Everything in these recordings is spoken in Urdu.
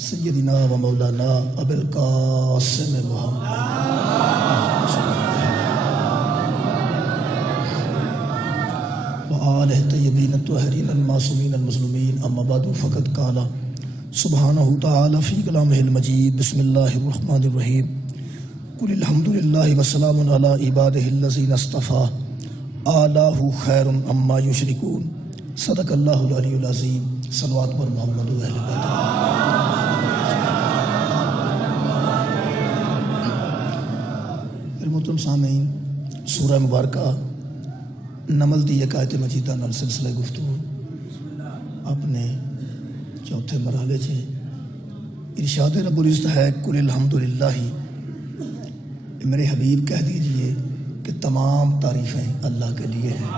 سیدنا و مولانا ابو القاسم محمد وآلہ طیبین الطاہرین المعصومین المظلومین اما بعد فقد قال سبحانہ تعالی فی کلامہ المجید بسم اللہ الرحمن الرحیم قل الحمد للہ وسلام علی عبادہ الذین اصطفیٰ آلہ خیر اما یشرکون صدق اللہ العلی العظیم صلوات بر محمد و اہل بیت محترم سامعین سورہ مبارکہ نمل دی ایک آیت مجیدہ نال سلسلہ گفتگو اپنے چوتھے مرحلے سے ارشاد رب العزت ہے قل الحمدللہ میرے حبیب کہہ دیجئے کہ تمام تعریفیں اللہ کے لیے ہیں،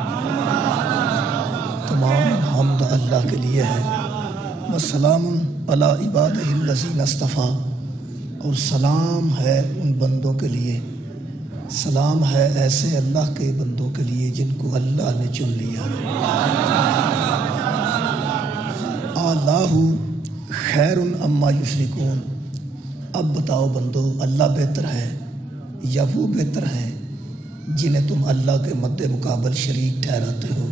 تمام حمد اللہ کے لیے ہے، وسلام علی عبادہ الذین اصطفیٰ، اور سلام ہے ان بندوں کے لیے، سلام ہے ایسے اللہ کے بندوں کے لیے جن کو اللہ نے چن لیا۔ اللہ خیر اما یشرکون، اب بتاؤ بندو اللہ بہتر ہے یا وہ بہتر ہے جنہیں تم اللہ کے مد مقابل شریک ٹھہراتے ہو،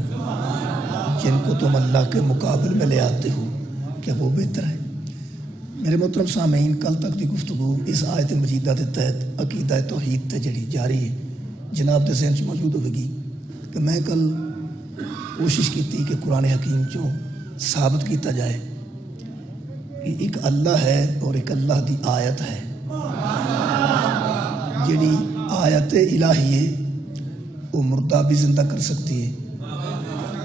جن کو تم اللہ کے مقابل میں لے آتے ہو، کیا وہ بہتر ہے؟ میرے محترم سامعین، کل تک دی گفتگو اس آیت مجیدہ کے تحت عقیدہ توحید تے جڑی جاری ہے جناب دے ذہن چ موجود ہوگی کہ میں کل کوشش کی کہ قرآن حکیم چوں ثابت کیتا جائے کہ ایک اللہ ہے اور ایک اللہ دی آیت ہے، جڑی آیت الہی ہے وہ مردہ بھی زندہ کر سکتی ہے،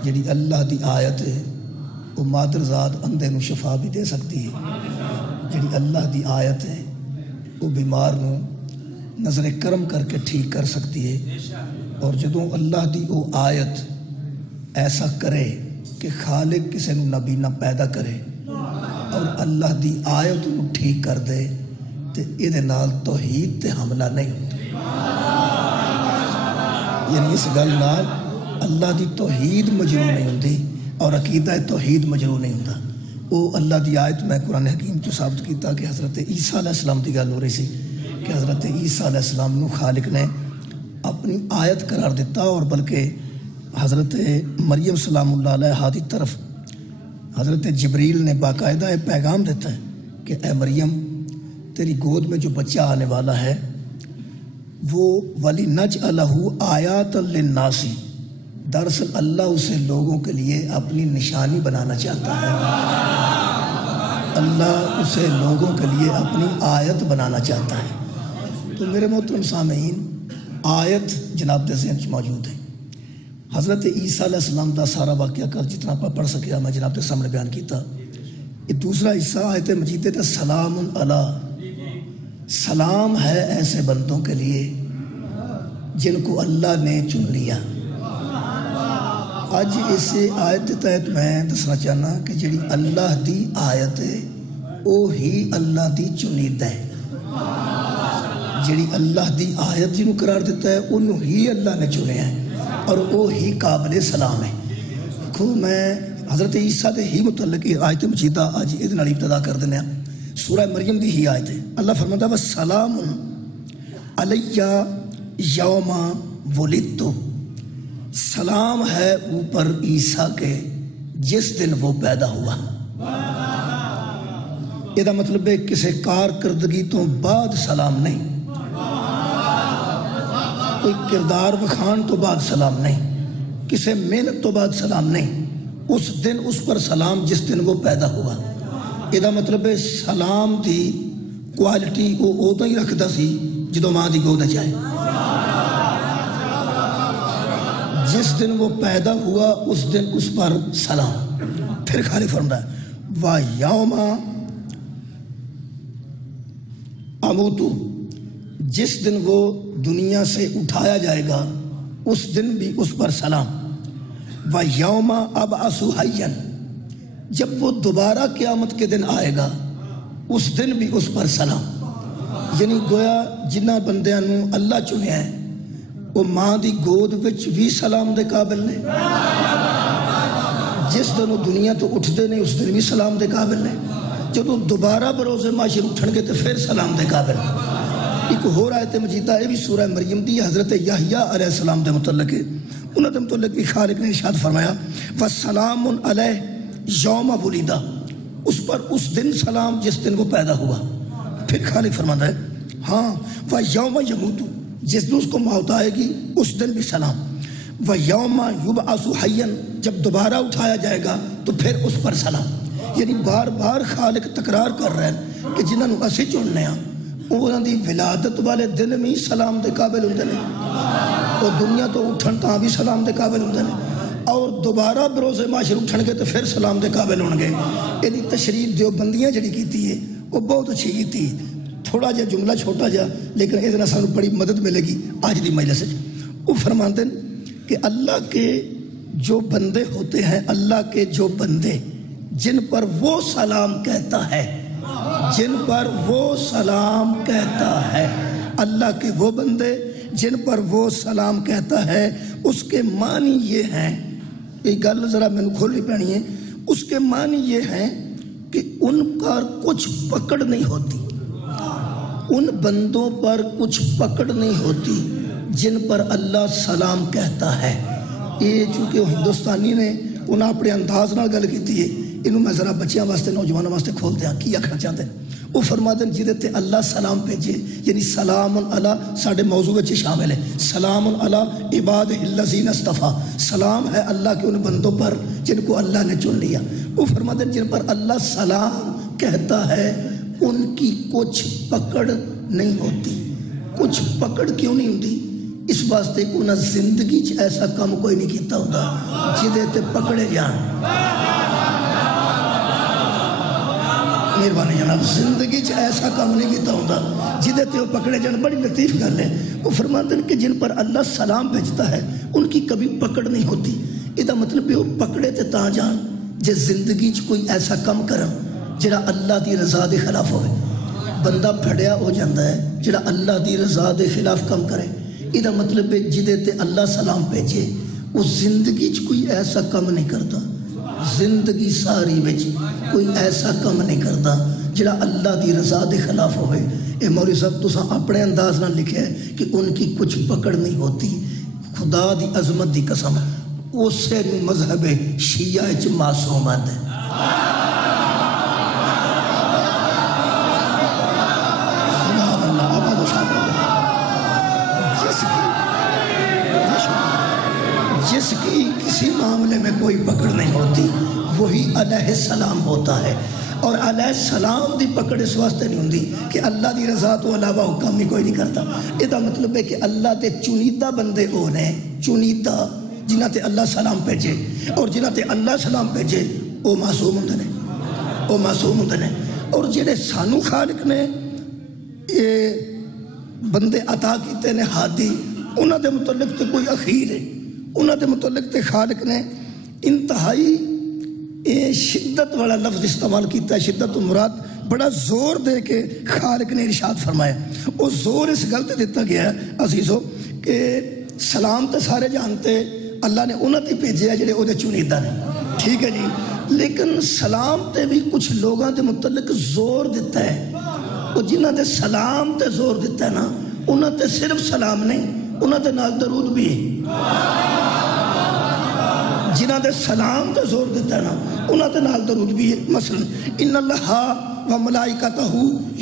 جڑی اللہ دی آیت ہے وہ مادرزاد اندھے نو شفا بھی دے سکتی ہے، جڑی اللہ دی آیت ہے وہ بیمار نو نظر کرم کر کے ٹھیک کر سکتی ہے، اور جدوں اللہ دی وہ آیت ایسا کرے کہ خالق کسے نو نبی نہ پیدا کرے اور اللہ دی آیت نو ٹھیک کر دے تے ایدے نال توحید تے حملہ نہیں ہوتا، یعنی اس گل نال اللہ دی توحید مجروح نہیں ہوتی اور عقیدہ توحید مجروح نہیں ہوتا۔ وہ اللہ دی آیت میں قرآن حکیم جو ثابت کیتا کہ حضرت عیسیٰ علیہ السلام دی گل ہو رہی سی کہ حضرت عیسیٰ علیہ السلام نو خالق نے اپنی آیت قرار دیتا، اور بلکہ حضرت مریم سلام اللہ علیہ دی طرف حضرت جبریل نے باقاعدہ پیغام دیتا ہے کہ اے مریم تیری گود میں جو بچہ آنے والا ہے وہ وَلِنَجْعَلَهُ آیَاتًا لِلنَّاسِ، دراصل اللہ اسے لوگوں کے لیے اپنی نشانی بنانا چاہتا ہے، اللہ اسے لوگوں کے لیے اپنی آیت بنانا چاہتا ہے۔ تو میرے محترم سامعین، آیت جناب دے ذہن موجود ہے۔ حضرت عیسیٰ علیہ السلام دا سارا واقعہ کر جتنا پڑھ سکیا میں جناب دے سامنے بیان کیتا۔ یہ دوسرا حصہ آیت مجیدہ تے سلام علی، سلام ہے ایسے بندوں کے لیے جن کو اللہ نے چن لیا۔ آج اس آیت کے تحت میں دسنا چاہنا کہ جڑی اللہ دی آیت ہے وہ ہی اللہ دی چنیدہ ہے، جڑی اللہ دی آیت جنہوں قرار دیتا ہے انہوں ہی اللہ نے چنے ہیں اور وہ ہی قابل سلام ہے۔ دیکھو میں حضرت عیسیٰ دے ہی متعلق آیت مجیدہ آج ادھر نالی ابتدا کر دینے ہیں، سورہ مریم دی ہی آیت ہے۔ اللہ فرماتا ہے وَسَلَامٌ عَلَيَّ یَوْمَ وُلِدتُّ، سلام ہے اوپر عیسیٰ کے جس دن وہ پیدا ہوا۔ یہ دا مطلب ہے کسے کارکردگی تو بعد سلام نہیں، کوئی کردار بخان تو بعد سلام نہیں، کسے محنت تو بعد سلام نہیں، اس دن اس پر سلام جس دن وہ پیدا ہوا۔ یہ دا مطلب ہے سلام دی کوالٹی وہ ادو ہی رکھتا سی جدو ماں دی گود چاہے، جس دن وہ پیدا ہوا اس دن اس پر سلام۔ پھر خالی فرماتا ہے وَيَوْمَ أَمُوتُ، جس دن وہ دنیا سے اٹھایا جائے گا اس دن بھی اس پر سلام۔ وَيَوْمَ أَبْعَثُ حَيًّا، جب وہ دوبارہ قیامت کے دن آئے گا اس دن بھی اس پر سلام۔ یعنی گویا جنہ بندیاں نو اللہ چنیا ہے وہ ماں دی گود وچ بھی سلام دے قابل نے، جس دن وہ دنیا تو اٹھتے نہیں اس دن بھی سلام دے قابل نے، جدوں دوبارہ بروز معاشر اٹھن گے تو پھر سلام دے قابل۔ ایک ہو آیت مجیدہ یہ بھی سورہ مریم دی حضرت یحییٰ علیہ السلام دے متعلق ہے، انہوں دے متعلق بھی خالق نے ارشاد فرمایا وَسَلَامٌ عَلَيْهِ یوم وُلِدَ، اس پر اس دن سلام جس دن وہ پیدا ہوا۔ پھر خالق فرماتا ہے ہاں وَيَوْمَ يَمُوتُ، جس دن اس کو موت آئے گی اس دن بھی سلام۔ وَيَوْمَ يُبْعَثُ حَيًّا، جب دوبارہ اٹھایا جائے گا تو پھر اس پر سلام۔ یعنی بار بار خالق تکرار کر رہے ہیں کہ جنہوں نے اسی چننے ہیں انہوں دی ولادت والے دن میں سلام دے قابل ہوندے نے، اور دنیا تو اٹھن تاں بھی سلام دے قابل ہوندے نے، اور دوبارہ بروز معاشر اٹھن گے تو پھر سلام دے قابل ہون گے۔ یہ تشریح دیوبندیاں جڑی کیتی ہے وہ بہت اچھی کیتی ہے، تھوڑا جا جملہ چھوٹا جا لیکن اس طرح سانو بڑی مدد ملے گی آج دی مجلس سے۔ وہ فرماتے ہیں کہ اللہ کے جو بندے ہوتے ہیں، اللہ کے جو بندے جن پر وہ سلام کہتا ہے، جن پر وہ سلام کہتا ہے، اللہ کے وہ بندے جن پر وہ سلام کہتا ہے، اس کے معنی یہ ہیں، یہ گل ذرا میں نے کھولنی پڑنی ہے، اس کے معنی یہ ہیں کہ ان پر کچھ پکڑ نہیں ہوتی، ان بندوں پر کچھ پکڑ نہیں ہوتی جن پر اللہ سلام کہتا ہے۔ یہ چونکہ ہندوستانی نے انہاں اپنے انداز نہ گل کیتی ہے، انہوں میں ذرا بچیاں واسطے نوجوانوں واسطے کھول دیا کی آکھنا چاہتے ہیں۔ وہ فرماتے ہیں جدے تے اللہ سلام بھیجے، یعنی سلام علی ساڑھے موضوع وچ شامل ہے، سلام علی عباد الذین اصطفیٰ، سلام ہے اللہ کے ان بندوں پر جن کو اللہ نے چن لیا۔ وہ فرماتے ہیں جن پر اللہ سلام کہتا ہے ان کی کچھ پکڑ نہیں ہوتی۔ کچھ پکڑ کیوں نہیں ہوتی؟ اس واسطے کہ انہیں زندگی چ ایسا کام کوئی نہیں کیتا ہوتا جدے تے پکڑے جان۔ مہربانی جناب، زندگی چ ایسا کام نہیں کیتا ہوتا جدے تے وہ پکڑے جان۔ بڑی لطیف گل ہے۔ وہ فرماتے ہیں کہ جن پر اللہ سلام بھیجتا ہے ان کی کبھی پکڑ نہیں ہوتی۔ یہ مطلب ہے وہ پکڑے تے تاں جان جے زندگی چ کوئی ایسا کام کرن جڑا اللہ دی رضا دے خلاف ہوئے۔ بندہ پھڑیا ہو جاندہ ہے جڑا اللہ دی رضا دے خلاف کام کرے۔ یہ مطلب ہے جدے تے اللہ سلام بھیجے وہ زندگی چ کوئی ایسا کام نہیں کرتا، زندگی ساری وچ کوئی ایسا کام نہیں کرتا جڑا اللہ دی رضا دے خلاف ہوئے۔ اے مولوی صاحب تساں اپنے انداز نہ لکھے ہے کہ ان کی کچھ پکڑ نہیں ہوتی۔ خدا دی عظمت دی قسم اسے مذہب شیعہ وچ معصومات ہے۔ جس کی کسی معاملے میں کوئی پکڑ نہیں ہوتی وہی علیہ السلام ہوتا ہے، اور علیہ السلام دی پکڑ اس واسطے نہیں ہوندی کہ اللہ دی رضا تو علاوہ حکم ہی کوئی نہیں کرتا۔ یہ مطلب ہے کہ اللہ تے چنیدہ بندے ہو رہے ہیں، چنیدہ جنہ تے اللہ سلام بھیجے، اور جنہ تے اللہ سلام بھیجے وہ معصوم ہوندے نے، وہ معصوم ہوندے نے۔ اور جڑے سانو خالق نے یہ بندے عطا کیتے نے ہادی، انہاں دے متعلق تے کوئی اخیر ہے، انہاں دے متعلق تے خالق نے انتہائی شدت والا لفظ استعمال کیتا ہے۔ شدت و مراد بڑا زور دے کے خالق نے ارشاد فرمایا۔ وہ زور اس گل تے دیتا گیا ہے عزیزو کہ سلام تے سارے جانتے اللہ نے انہاں تے بھیجے ہے جڑے او دے چنیدہ نے، ٹھیک ہے جی، لیکن سلام تے بھی کچھ لوگاں دے متعلق زور دیتا ہے۔ وہ جنہاں دے سلام تے زور دیتا ہے نا، انہاں تے صرف سلام نہیں، انہاں دے نال درود بھی ہے۔ جنہاں دے سلام تے زور دیتا ہے نا انہاں دے نال درود بھی ہے۔ مثلا ان اللہ و ملائکتہ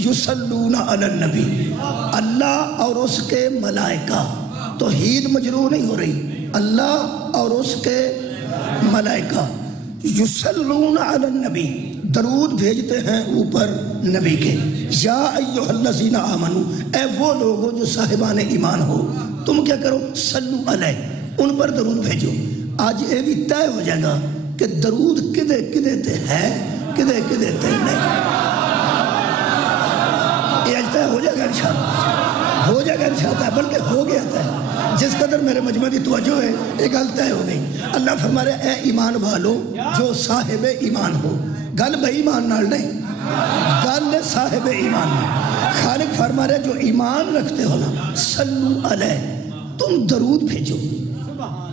یصلون علی النبی، اللہ اور اس کے ملائکہ، توحید مجروح نہیں ہو رہی، اللہ اور اس کے ملائکہ یصلون علی النبی، درود بھیجتے ہیں اوپر نبی کے۔ یا ایھا الذین آمنو، اے وہ لوگوں جو صاحبان ایمان ہو، تم کیا کرو؟ صلو علیہ، ان پر درود بھیجو۔ آج یہ بھی طے ہو جائے گا کہ درود کدے کدے تے ہے، کدے کدے تے نہیں۔ یہ آج طے ہو جائے گا انشاءاللہ، ہو جائے گا انشاءاللہ، بلکہ ہو گیا تھا۔ جس قدر میرے مجمع کی توجہ ہے ایک گل طے ہو گئی۔ اللہ فرما رہے اے ایمان والو جو صاحب ایمان ہو، گل بے ایمان نال نہیں، گل صاحب ایمان نال۔ خالق فرما رہے جو ایمان رکھتے ہو نا، صلو علیہ، تم درود بھیجو،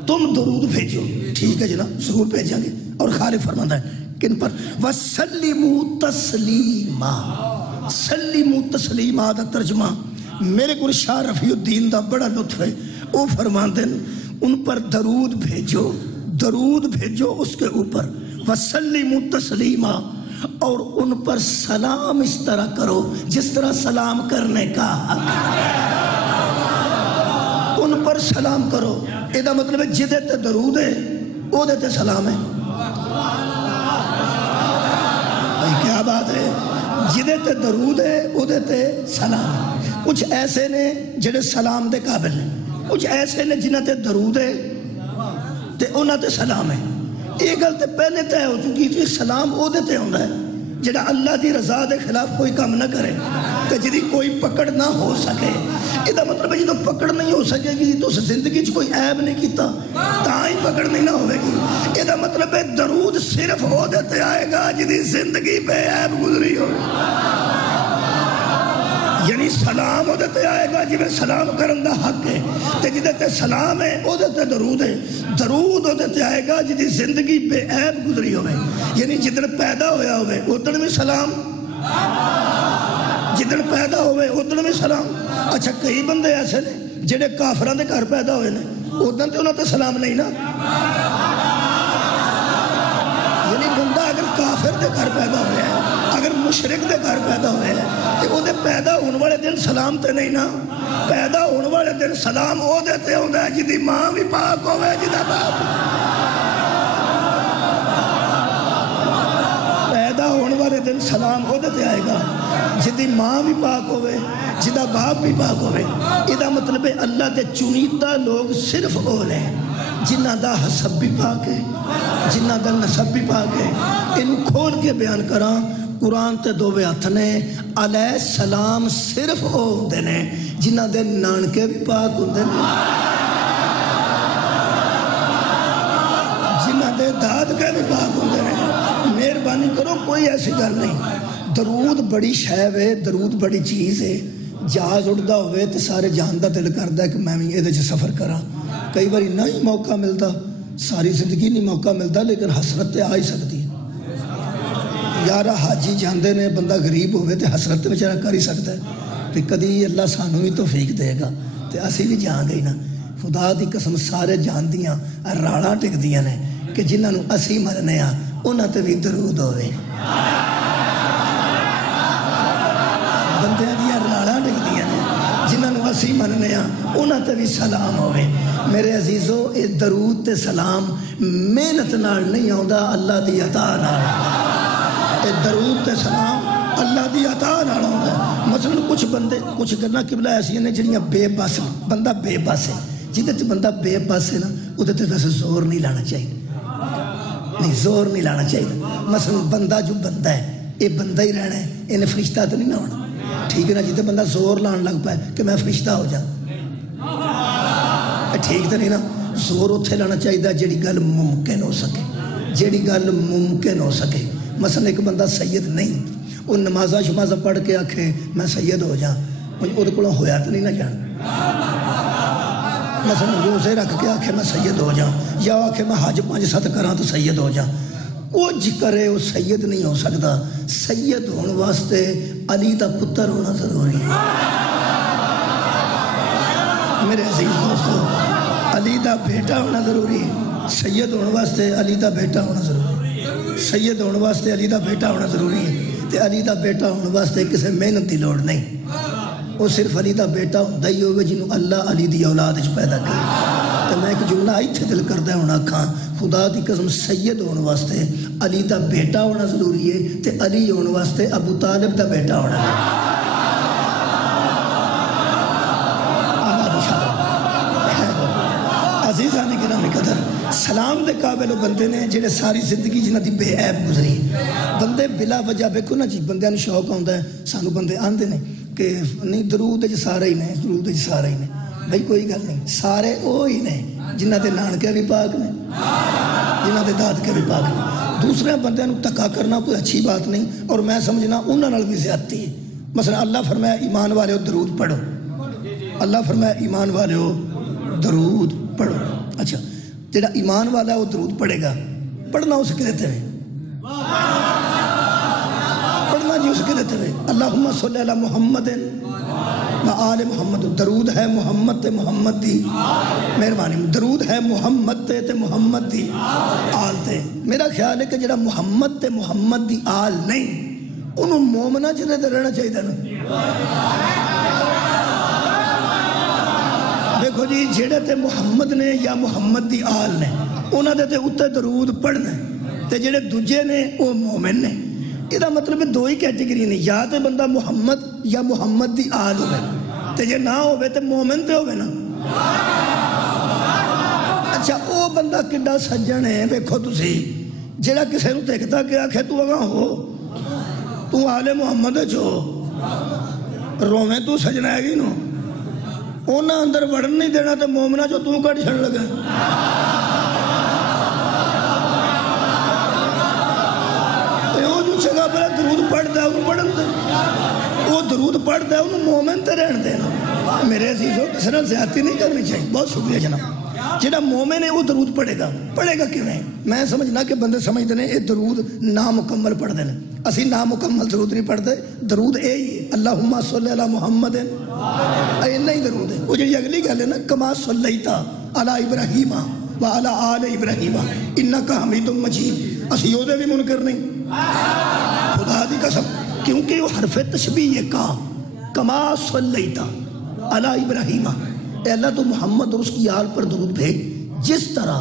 تم درود بھیجو، ٹھیک ہے جناب، ضرور بھیجیں گے۔ اور خالق فرماتا ہے کن پر؟ وَسَلِّمُوا تَسْلِیمًا، سلیمو تسلیما دا ترجمہ میرے کو شاہ رفیع الدین دا بڑا لطف ہے، وہ فرماندے ان پر درود بھیجو، درود بھیجو اس کے اوپر، وَسَلِّمُوا تَسْلِیمًا، اور ان پر سلام اس طرح کرو جس طرح سلام کرنے کا حق ہے، ان پر سلام کرو۔ یہ مطلب ہے جدے تے درود ہے او دے تے سلام ہے۔ بھائی کیا بات ہے، جدے تے درود ہے او دے تے سلام ہے۔ کچھ ایسے نے جڑے سلام دے قابل ہیں، کچھ ایسے نے جنہ تے درود ہے تے انہ تے سلام ہے۔ یہ گل تے پہلے تے ہو چکی تھی، سلام او دے تے ہوندہ ہے جڑا اللہ دی رضا دے خلاف کوئی کام نہ کرے تے جدی کوئی پکڑ نہ ہو سکے۔ یہ مطلب ہے جدو پکڑ نہیں ہو سکے گی تو اس زندگی چ کوئی عیب نہیں کیتا تاں ہی پکڑ نہیں نہ ہوئے گی۔ یہ مطلب ہے درود صرف ہو دیتے آئے گا جدی زندگی پہ عیب گزری ہو، یعنی سلام ہو دیتے آئے گا جی میں سلام کرن دا حق ہے، تے جدے تے سلام ہے او دیتے درود ہے، درود ہو دیتے آئے گا جدی زندگی پہ عیب گزری ہوئے، یعنی جدن پیدا ہویا ہوئے ادن میں سلام، جدن پیدا ہوئے ادن میں سلام۔ اچھا کئی بندے ایسے نے جڑے کافران دے گھر پیدا ہوئے نے ادن تے انہوں تے سلام نہیں نا، یعنی بندہ اگر کافر دے گھر پیدا ہوئے ہے، اگر مشرک دے گھر پیدا ہوئے ہے تو وہ دے پیدا ہونے والے دن سلام تے نہیں نا، پیدا ہونے والے دن سلام او دیتے ہوندہ ہے جدی ماں بھی پاک ہوئے جدہ باپ، پیدا ہونے والے دن سلام او دیتے آئے گا جدی ماں بھی پاک ہوئے جدہ باپ بھی پاک ہوئے۔ یہ مطلب ہے اللہ دے چنیدہ لوگ صرف او لیں جنہ دا حسب بھی پاک ہے، جنہ دا نسب بھی پاک ہے۔ انہوں کھول کے بیان کراں، قرآن تے دووے ہاتھ نے علیہ السلام صرف او ہوندے نے جنہ دے نانکے بھی پاک ہوندے نے، جنہ دے دادکے بھی پاک ہوندے نے۔ مہربانی کرو کوئی ایسی گل نہیں، درود بڑی شے ہے، درود بڑی چیز ہے۔ جہاز اڑدا ہوئے تو سارے جان دا دل کردا ہے کہ میں بھی یہ سفر کراں، کئی باری نہیں موقع ملتا، ساری زندگی نہیں موقع ملتا، لیکن حسرت تے آ ہی سکتی ہے۔ یارہ حاجی جاندے نے، بندہ غریب ہوئے تو حسرت تے بیچارہ کر ہی سکتا ہے کہ کدی اللہ سانوں بھی توفیق دے گا تو اسی بھی جان گئی نا۔ خدا دی قسم سارے جان دیاں راڑاں ٹک دیاں نے کہ جنہاں نوں اسی مرنے ہاں انہاں تے بھی درود ہوئے، بندیاں دیاں راڑاں ٹک دیاں نے جنہاں نوں اسی مرنے ہاں انہاں تے بھی سلام ہوئے۔ میرے عزیزو اے درود تے سلام محنت نال نہیں آوندا، اللہ دی عطا نال۔ اے درود تے سلام اللہ دی عطا نال آوندا ہے۔ مثلا کچھ بندے کچھ گلاں قبلہ ایسی نے جڑیاں بے بس، بندہ بے بس ہے، جدے تے بندہ بے بس ہے نا اودے تے ویسے زور نہیں لانا چاہیے، نہیں زور نہیں لانا چاہیے۔ مثلا بندہ جو بندہ ہے یہ بندہ ہی رہنا ہے، انہیں فرشتہ تو نہیں نہ ہونا، ٹھیک ہے نا؟ جدے بندہ زور لان لگ پائے کہ میں فرشتہ ہو جا، ٹھیک تو نہیں نا؟ زور اتھے لانا چاہیے جیڑی گل ممکن ہو سکے، جیڑی گل ممکن ہو سکے۔ مثلا ایک بندہ سید نہیں، وہ نمازہ شمازہ پڑھ کے آکھے میں سید ہو جا، وہ کو ہویا تو نہیں نہ جان۔ مثلا روزے رکھ کے آکھے میں سید ہو جا، یا آکھے میں حج 5-7 کراں تو سید ہو جا، کچھ کرے وہ سید نہیں ہو سکتا۔ سید ہونے واسطے علی دا پتر ہونا ضروری ہے۔ میرے عزیز دوستو علی دا بیٹا ہونا ضروری ہے، سید ہونے واسطے علی دا بیٹا ہونا ضروری ہے، سید ہونے واسطے علی دا بیٹا ہونا ضروری ہے، تے علی دا بیٹا ہونے واسطے کسی محنت دی لوڑ نہیں، وہ صرف علی دا بیٹا ہوندہ ہی ہوگا جنہوں اللہ علی دی اولاد اچھ پیدا کرے۔ تو میں ایک جملہ آئی تھے دل کردہ ہونا کھاں، خدا دی قسم سید ہونے واسطے علی دا بیٹا ہونا ضروری ہے، تے علی ہونے واسطے ابو طالب دا بیٹا ہونا ضروری ہے۔ عزیزانی گرامی قدر سلام دے قابل بندے نے جڑے ساری زندگی جنہ دی بے عیب گزری، بندے بلا وجہ بیکو نا جی بندیاں نوں شوق آندا ہے، سانو بندے آندے نے کہ نہیں درود وچ سارے ہی نے، درود وچ سارے ہی نے، بھئی کوئی گل نہیں، سارے وہی نے جنہ دے نانکے بھی پاک نے، جنہ دے دادکے بھی پاک نے۔ دوسرے بندیاں نوں تکا کرنا کوئی اچھی بات نہیں، اور میں سمجھنا انہاں نال بھی زیادتی ہے۔ مثلا اللہ فرمایا ایمان والے ہو درود پڑھو، اللہ فرمایا ایمان والے ہو درود پڑھو۔ اچھا جڑا ایمان والا ہے وہ درود پڑھے گا، پڑھنا اس کے دیتے ہیں پڑھنا جی اس کے دیتے ہوئے اللہم صلی علی محمد و آل محمد. درود ہے محمد تے محمد دی مہربانی، درود ہے محمد تے محمد دی آل تے. میرا خیال ہے کہ جڑا محمد تے محمد دی آل نہیں انہوں مومنہ چلے تے رہنا چاہیے نا. دیکھو جی جڑے تے محمد نے یا محمد دی آل نے انہاں دے تے اُتے درود پڑھنا تے جڑے دوجے نے وہ مومن نے. یہ مطلب دو ہی کیٹیگری نے، یا تے بندہ محمد یا محمد دی آل ہوئے تے جے نہ ہوئے تے مومن تے ہوئے نا. اچھا او بندہ کڈا سجن ہے ویکھو تسی جڑا کسے نوں دیکھتا کہ آکھے تو اگاں ہو تو آل محمد جو رومیں تو سجنا ہے گی نو اونا اندر وڑن نہیں دینا تے مومنہ جو تو کٹ چھڑ لگا. تے او جو چگہ پہلے درود پڑھ دے انہوں پڑھن دے، او درود پڑھ دے انہوں مومن تے رہن دینا. میرے عزیزو کسی نے زیادتی نہیں کرنی چاہیے. بہت شکریہ جناب. جڑا مومن ہے وہ درود پڑھے گا کیوں نہیں؟ میں سمجھنا کہ بندے سمجھتے ہیں یہ درود نامکمل پڑھ دے. اسی نامکمل درود نہیں پڑھ دے. درود اے ہی ہے اللہم صلی علی محمد اے نہیں درود ہے. وہ جڑی اگلی گل ہے نا کما صلیتا علی ابراہیم وعلی آل ابراہیم انکا حمید مجید، اسی او دے بھی منکر نہیں خدا دی قسم، کیونکہ وہ حرف تشبیہ کا کما صلیتا علی ابراہیم، اے اللہ تو محمد اور اس کی آل پر درود بھیج، جس طرح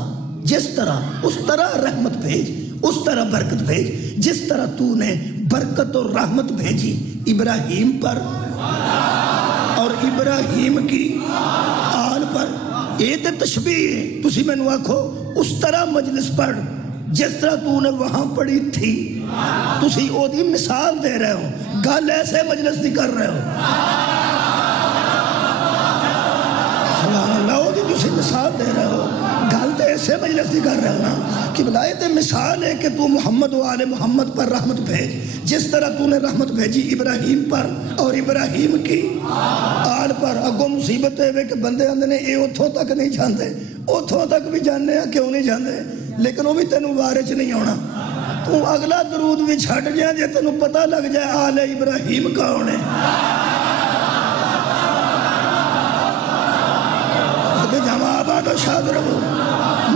اس طرح رحمت بھیج، اس طرح برکت بھیج جس طرح تو نے برکت اور رحمت بھیجی ابراہیم پر اور ابراہیم کی آل پر. یہ تو تشبیہ ہے. تسی میں نے آکھو اس طرح مجلس پڑھ جس طرح تو نے وہاں پڑھی تھی. تسی او دی مثال دے رہے ہو، گل ایسے مجلس دی کر رہے ہو. تسی مثال دے رہے ہو، گل تو ایسے مجلس دی کر رہے ہو نا کہ بلائے تے مثال ہے کہ تو محمد و آل محمد پر رحمت بھیج جس طرح تو نے رحمت بھیجی ابراہیم پر اور ابراہیم کی آل پر. اگوں مصیبت ہے کہ بندے آندے نے اے اتھوں تک نہیں جاندے، اتھوں تک بھی جاننے ہیں کیوں نہیں جاندے، لیکن وہ بھی تینوں وارچ نہیں ہونا. تو اگلا درود بھی چھٹ جائے جے تینوں پتہ لگ جائے آل ابراہیم کون ہے. جواب شاد رہو.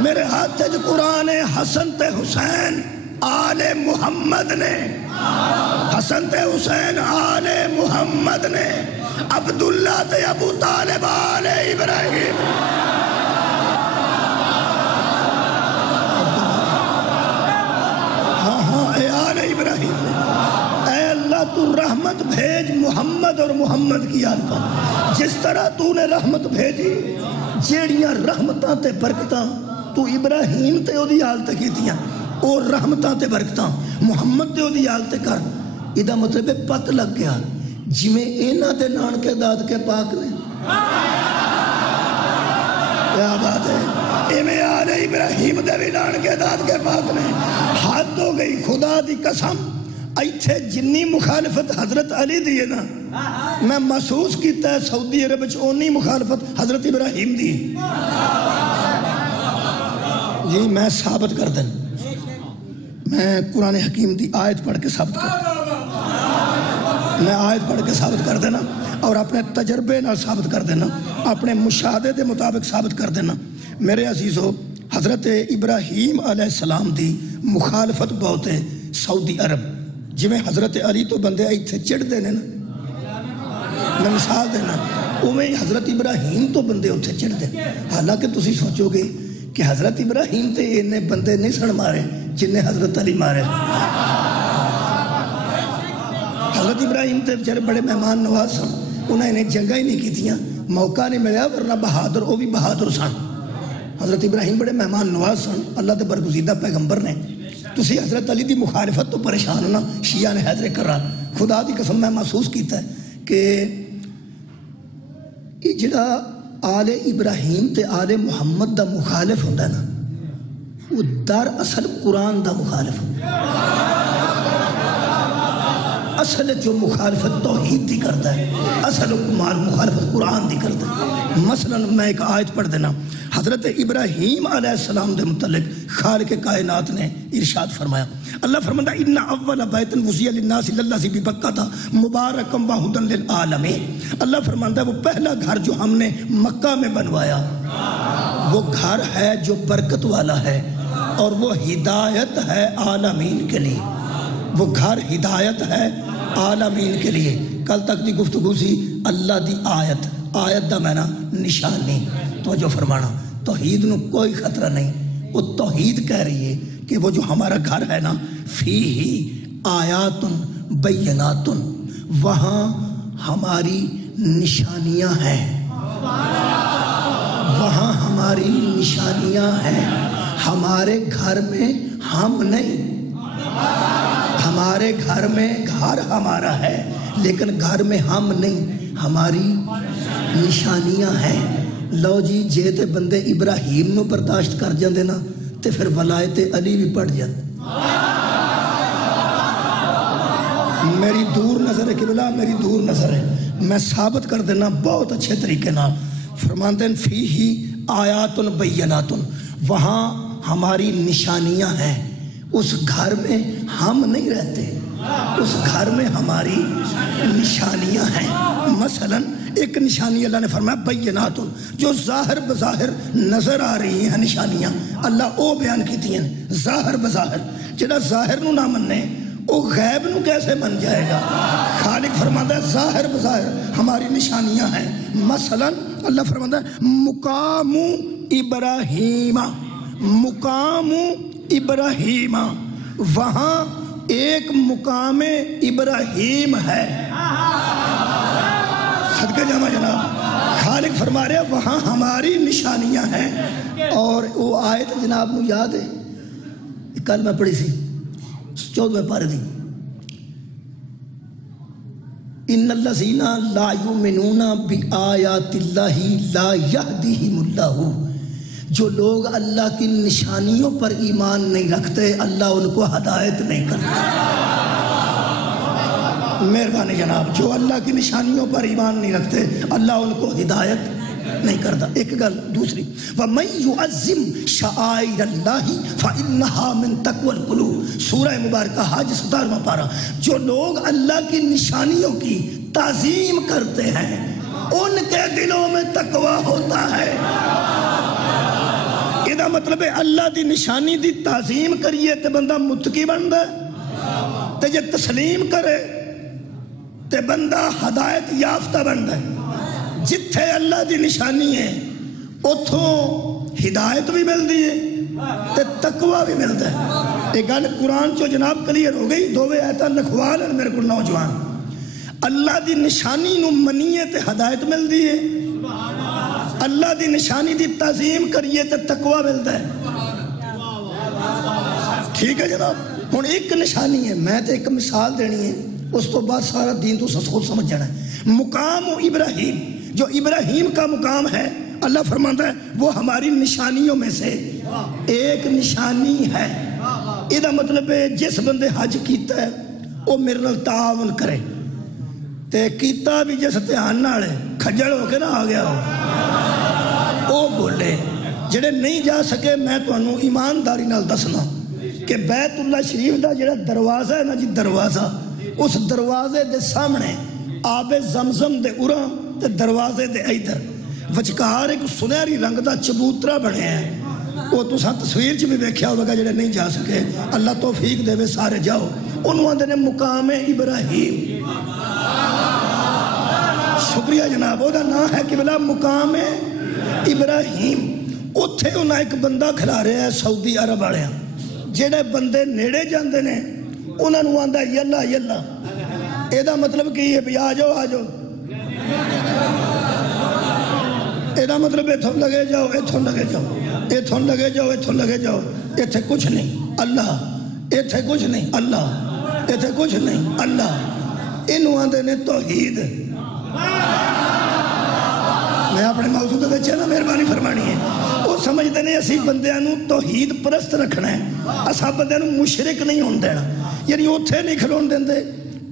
میرے ہاتھ جو قرآن حسن تے حسین آل محمد نے، حسن تے حسین آل محمد نے، عبداللہ تے ابو طالب آل ابراہیم. ہاں اے آل ابراہیم نے. اے اللہ تو رحمت بھیج محمد اور محمد کی آل پر جس طرح تو نے رحمت بھیجی جیڑیاں رحمتاں تے برکتاں تو ابراہیم تے او دی آل تے کیتیاں، اور رحمتاں تے برکتاں محمد تے او دی آل تے کر. ایدہ مطلب پت لگ گیا جی میں اینا تے نانکے داد کے پاک نے. کیا بات ہے، اے میں آل ابراہیم دے بھی نانکے داد کے پاک نے. حد ہو گئی خدا دی قسم. ایتھے جنی مخالفت حضرت علی دی ہے نا میں محسوس کیتا ہے سعودی عرب وچ اونی مخالفت حضرت ابراہیم دی. جی میں ثابت کر دیں، میں قرآن حکیم دی آیت پڑھ کے ثابت کر دیں، میں آیت پڑھ کے ثابت کر دینا اور اپنے تجربے نال ثابت کر دینا، اپنے مشاہدے دے مطابق ثابت کر دینا. میرے عزیزو حضرت ابراہیم علیہ السلام دی مخالفت بہت ہے سعودی عرب. جی میں حضرت علی تو بندے ایتھے چڑھ دینے نا، میں مثال دینا، اوہیں حضرت ابراہیم تو بندے اتھے چڑھ دے. حالانکہ تسی سوچو گے کہ حضرت ابراہیم تے انہیں بندے نہیں سن مارے جنہیں حضرت علی مارے. حضرت ابراہیم تے بچارے بڑے مہمان نواز سن، انہیں جنگاں ہی نہیں کیتیاں، موقع نہیں ملیا، ورنہ بہادر وہ بھی بہادر سن. حضرت ابراہیم بڑے مہمان نواز سن، اللہ تے برگزیدہ پیغمبر نے. تسی حضرت علی دی مخالفت تو پریشان ہونا شیعہ نے حیدر کرار. خدا دی قسم میں محسوس کیتا ہے کہ یہ جڑا آل ابراہیم تے آل محمد دا مخالف ہوتا ہے نا وہ در اصل قرآن دا مخالف ہوتا ہے. اصل جو مخالفت توحید دی کرتا ہے، اصل مخالفت قرآن دی کرتا ہے۔ مثلا میں ایک آیت پڑھ دینا، حضرت ابراہیم علیہ السلام دے متعلق خالق کائنات نے ارشاد فرمایا، اللہ فرماتا ان اول بیت وضع للناس للذی ببکہ مبارکا وہدی للعالمین۔ اللہ فرماتا ہے وہ پہلا گھر جو ہم نے مکہ میں بنوایا وہ گھر ہے جو برکت والا ہے اور وہ ہدایت ہے عالمین کے لیے، وہ گھر ہدایت ہے عالمین کے لیے۔ کل تک دی گفتگو سی اللہ دی آیت، آیت دا میں نا نشانی توجہ فرمانا، توحید نو کوئی خطرہ نہیں، وہ توحید کہہ رہی ہے کہ وہ جو ہمارا گھر ہے نا فیہی آیات بینات، وہاں ہماری نشانیاں ہیں، وہاں ہماری نشانیاں ہیں۔ ہمارے گھر میں ہم نہیں، ہمارے گھر میں گھر ہمارا ہے لیکن گھر میں ہم نہیں، ہماری نشانیاں ہیں۔ لو جی جے تے بندے ابراہیم نو برداشت کر جاندے نا تے پھر ولایت علی بھی پڑھ جاندے۔ میری دور نظر ہے قبلہ، میری دور نظر ہے، میں ثابت کر دینا بہت اچھے طریقے نال۔ فرماتے ہیں فیہی آیات بینات، وہاں ہماری نشانیاں ہیں۔ اس گھر میں ہم نہیں رہتے، اس گھر میں ہماری نشانیاں ہیں۔ مثلا ایک نشانی اللہ نے فرمایا بینات، جو ظاہر بظاہر نظر آ رہی ہیں نشانیاں، اللہ او بیان کیتی ہیں ظاہر بظاہر۔ جڑا ظاہر نو نہ مننے وہ غیب نو کیسے من جائے گا؟ خالق فرماتا ہے ظاہر بظاہر ہماری نشانیاں ہیں۔ مثلا اللہ فرماتا ہے مقام ابراہیم، مقام ابراہیم، وہاں ایک مقام ابراہیم ہے۔ صدقہ جامع جناب، خالق فرما رہے ہیں وہاں ہماری نشانیاں ہیں۔ اور وہ آیت جناب نو یاد ہے، کل میں پڑھی سی 14ویں پارے دی، ان الذین لا یؤمنون بآیات اللہ لا یہدیہم اللہ، جو لوگ اللہ کی نشانیوں پر ایمان نہیں رکھتے اللہ ان کو ہدایت نہیں کرتا۔ مہربانی جناب، جو اللہ کی نشانیوں پر ایمان نہیں رکھتے اللہ ان کو ہدایت نہیں کرتا۔ ایک گل دوسری، وَمَن يُعَظِّمْ شَعَائِرَ اللَّهِ فَإِنَّهَا مِن تَقْوَى الْقُلُوبِ، سورہ مبارکہ حج 17واں پارہ۔ جو لوگ اللہ کی نشانیوں کی تعظیم کرتے ہیں ان کے دلوں میں تقوی ہوتا ہے۔ یہ مطلب ہے اللہ دی نشانی دی تعظیم کریے تے بندہ متقی بندا ہے، تے جے تسلیم کرے تے بندہ ہدایت یافتہ بندا ہے۔ جتھے اللہ دی نشانی ہے اتھوں ہدایت بھی ملتی ہے تے تقوی بھی ملتا ہے۔ ایک گل قرآن چو جناب کلیئر ہو گئی، دوویں آیتاں لکھوا لین میرے کو نوجوان۔ اللہ دی نشانی نو منیے تے ہدایت ملتی ہے، اللہ دی نشانی دی تعظیم کریے تے تقوی ملتا ہے۔ ٹھیک ہے جناب، ہن ایک نشانی ہے، میں تے ایک مثال دینی ہے، اس تو بعد سارا دین تو خود سمجھ جانا ہے۔ مقام ابراہیم، جو ابراہیم کا مقام ہے، اللہ فرماتا ہے وہ ہماری نشانیوں میں سے ایک نشانی ہے۔ یہ مطلب ہے جس بندے حج کیتا ہے وہ میرے نال تعاون کرے، تے کیتا بھی جس دھیان نال کھجڑ ہو کے نہ آ گیا ہو وہ بولے۔ جڑے نہیں جا سکے میں تانوں ایمانداری نال دسنا کہ بیت اللہ شریف دا جڑا دروازہ ہے نا جی، دروازہ، اس دروازے دے سامنے آب زمزم دے اُراں تے دروازے دے ادھر وچکار ایک سنہری رنگ دا چبوترا بنے ہیں۔ وہ تساں تصویر چ بھی ویکھیا ہوگا، جڑے نہیں جا سکے اللہ توفیق دے سارے جاؤ۔ انہوں آندے نے مقام ابراہیم۔ شکریہ جناب، وہ دا نام ہے قبلہ مقام ابراہیم۔ اتھے انہاں ایک بندہ کھلا رہا ہے سعودی عرب والے، جڑے بندے نیڑے جاندے نے انہاں نوں آندا یلا یلا۔ اے دا مطلب کی ہے بھی آ جاؤ آ جاؤ، اے دا مطلب ایتھوں لگے جاؤ ایتھوں لگے جاؤ ایتھوں لگے جاؤ ایتھوں لگے جاؤ، ایتھے کچھ نہیں اللہ، ایتھے کچھ نہیں اللہ، ایتھے کچھ نہیں اللہ۔ انہوں آندے نے توحید۔ میں اپنے موضوع دے وچ نا مہربانی فرمانی ہے، وہ سمجھتے نے اسی بندیاں نوں توحید پرست رکھنا ہے، اساں بندیاں نوں مشرک نہیں ہون دینا، یعنی اوتھے نہیں کھلون دیندے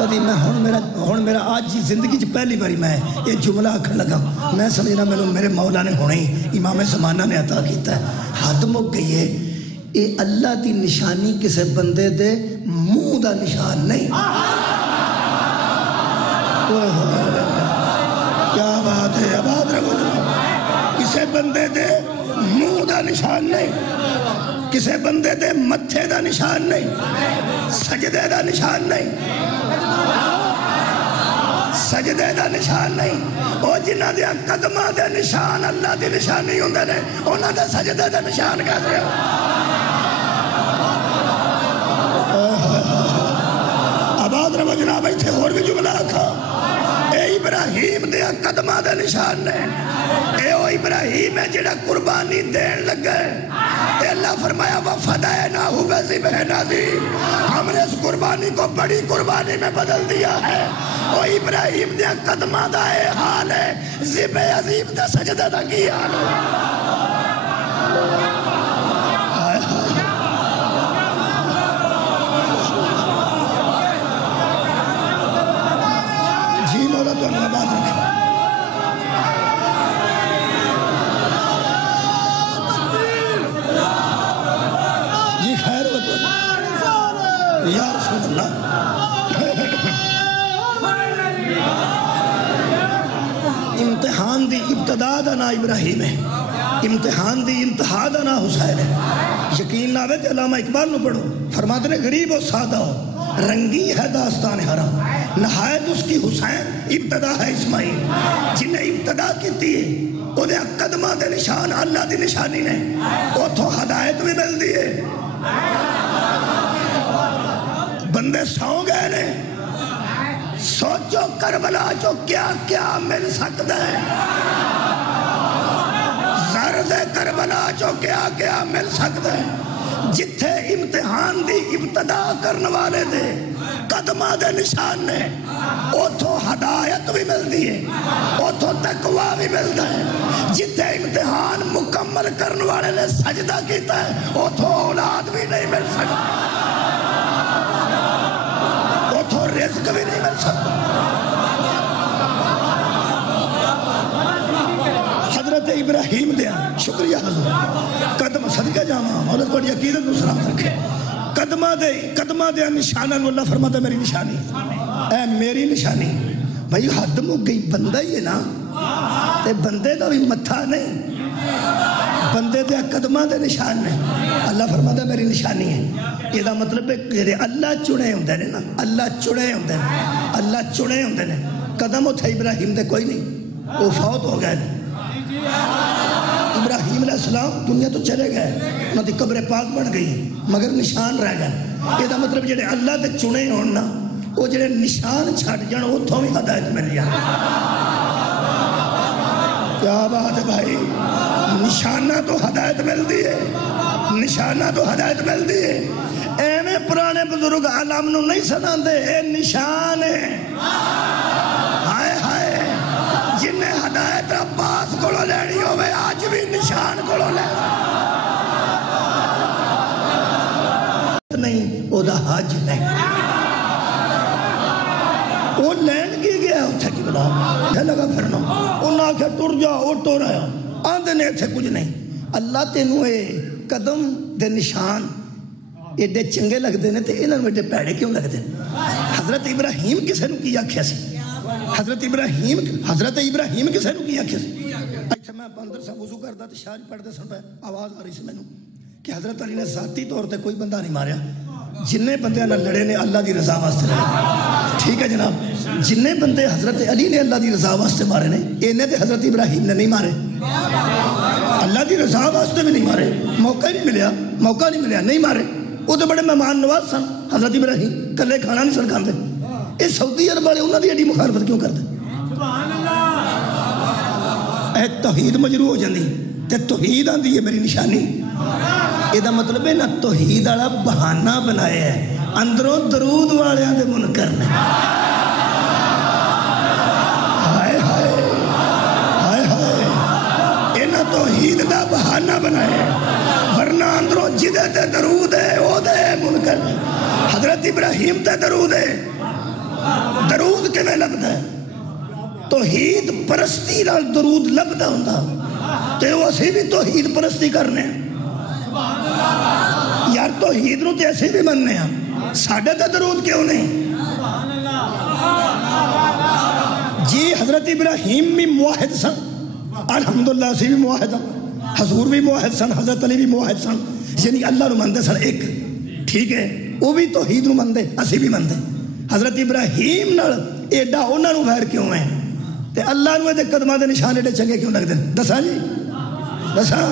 کدی میں ہن میرا آج ہی زندگی چ پہلی باری میں یہ جملہ آکھن لگا میں سمجھنا میرے مولا نے ہونے ہی امام زمانہ نے عطا کیتا ہے حد مک گئی ہے یہ اللہ دی نشانی کسے بندے دے منہ دا نشان نہیں کیا بات ہے آباد رکھو کسے بندے دے منہ دا نشان نہیں کسے بندے دے متھے دا نشان نہیں سجدے دا نشان نہیں سجدے دا نشان نہیں او جنہ دیا قدمہ دے نشان اللہ دی نشانی ہوندے نے انہاں دے سجدے دا نشان کہتے ہیں آباد رہو جناب ایتھے اور بھی جملہ آکھا اے ابراہیم دیا قدمہ دے نشان نے اے او ابراہیم ہے جڑا قربانی دین لگا ہے اے اللہ فرمایا وَفَدَيْنَاهُ بِذِبْحٍ عَظِيمٍ ہم نے اس قربانی کو بڑی قربانی میں بدل دیا ہے او ابراہیم دیا قدمہ دا اے حال ہے ذبح عظیم دا سجدہ دا کی حال ہے جی مولا تو انہوں بات رکھے جی خیر و تو یا رسول اللہ امتحان دی ابتدا دا نا ابراہیم ہے امتحان دی انتہا دا نا حسین ہے یقین نہ کہ علامہ اقبال نو پڑھو فرماتے نے غریب و سادہ ہو رنگی ہے داستان حرام نہایت اس کی حسین ابتدا ہے اسماعیل جنہیں ابتدا کی تھی وہ دے قدمہ دے نشان اللہ دی نشانی نے وہ تو ہدایت بھی مل دیئے بندے سو گئے نے سوچو کربلا جو کیا کیا مل سکتا ہے زرد کربلا جو کیا کیا مل سکتا ہے جتھے امتحان دی ابتدا کرنے والے دے قدمہ دے نشان نے اوتھو ہدایت بھی مل دی ہے اوتھو تقوی بھی ملتا ہے جتھے امتحان مکمل کرنے والے نے سجدہ کیتا ہے اوتھو اولاد بھی نہیں مل سکتا اوتھو رزق بھی نہیں مل سکتا حضرت ابراہیم دیا شکریہ حضور قدم صدقہ جامعہ مولد کو عقیدت کو سلامت رکھے قدمہ دیا نشانہ اللہ فرماتا میری نشانی اے میری نشانی بھائی حد مک گئی بندہ ہی ہے نا تے بندے دا بھی متھا نہیں بندے دیا قدمہ دے نشان نے اللہ فرماتا میری نشانی ہے یہ دا مطلب ہے کہ اللہ چنے ہوندے نے نا اللہ چنے ہوندے نے اللہ چنے ہوندے نے قدم اتھا ابراہیم دے کوئی نہیں وہ فوت ہو گئے ابراہیم علیہ السلام دنیا تو چلے گئے انہوں دی قبر پاک بن گئی مگر نشان رہ گئے یہ دا مطلب جڑے اللہ دے چنے ہونا وہ جڑے نشان چھٹ جان وہ تو بھی ہدایت مل جائے کیا بات ہے بھائی نشانہ تو ہدایت مل دی ہے نشانہ تو ہدایت مل دی ہے ایویں پرانے بزرگ علم نو نہیں سنان دے اے نشان ہے ہائے ہائے جنہیں ہدایت عباس کو لینی ہوئے آج بھی نشان کو لے نہیں او دا حج نہیں وہ لین کی گیا اتھے کی بلا یہ لگا پھرنا انہاں آکھے ٹر جا وہ ٹر آیا آندھے نے اتھے کچھ نہیں اللہ تینوں اے قدم دے نشان ایڈے چنگے لگ دینے تے انہوں ایڈے پیڑے کیوں لگ دینے حضرت ابراہیم کسے نو کیا کیا سی حضرت ابراہیم کسے نو کیا کیا سی ایسا میں بندر سے وضو کرتا تھا شاہج پڑھتے سن پہ آواز آ رہی سے میں نو کہ حضرت علی نے ذاتی طور تے کوئی بندہ نہیں ماریا جنہیں بندے نہ لڑے نے اللہ دی رضا واسطے لڑے ٹھیک ہے جناب جنہیں بندے حضرت علی نے اللہ دی رضا واسطے مارے نے انہیں تے حضرت ابراہیم نے نہیں مارے اللہ دی رضا واسطے بھی نہیں مارے موقع نہیں ملیا نہیں مارے وہ تو بڑے مہمان نواز سن حضرت ابراہیم کلے کھانا نہیں سن کھاندے اس سعودی عرب والے انہوں نے ایڈی مخالفت کیوں کرتے اے توحید مجروح ہو جاندی تے توحید آندی ہے میری نشانی یہ دا مطلب ہے نا توحید والا بہانہ بنایا ہے اندروں درود والے دے منکر نے ہائے ہائے ہائے ہائے یہ نا توحید دا بہانہ بنایا ہے ورنہ اندروں جدے تے درود ہے او دے منکر حضرت ابراہیم تے درود ہے درود کیویں لبدا ہے؟ توحید پرستی نال درود لبدا ہوندا تے وہ اسی بھی توحید پرستی کرنے ہیں یار، توحید نو تے اسی بھی مننے ہیں، ساڈے تے درود کیوں نہیں؟ جی حضرت ابراہیم بھی موحد سن، الحمدللہ اسی بھی موحد ہاں، حضور بھی موحد سن، حضرت علی بھی موحد سن، یعنی اللہ نو مندے سن ایک، ٹھیک ہے، وہ بھی توحید نو مندے، اسی بھی مندے۔ حضرت ابراہیم نال ایڈا انہاں نو ویر کیوں ہے تے اللہ نو دے قدماں دے نشان ایڈے چنگے کیوں لگدے؟ دساں جی، دساں۔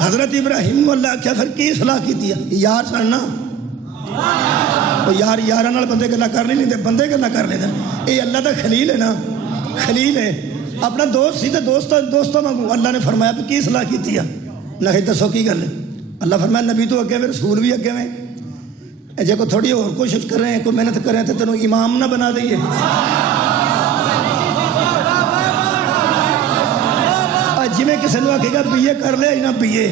حضرت ابراہیم نو اللہ کیا پھر کی صلاح کیتی ہے؟ یار سن نا، یار یاراں نال بندے گلاں کر نہیں لیندے، بندے گلاں کر لیندے، اے اللہ دا خلیل ہے نا، خلیل ہے، اپنا دوست سی تے دوستاں وانگو۔ اللہ نے فرمایا کہ کی صلاح کیتی ہے؟ نہ دسو کی گل ہے؟ اللہ فرمایا نبی تو اگے میں، رسول بھی اگے میں، جے کو تھوڑی اور کوشش کریں، کوئی محنت کریں تو تینوں امام نہ بنا دئیے۔ جی میں کسی نے آکھے گا بی اے کر لے آئی نا، بی اے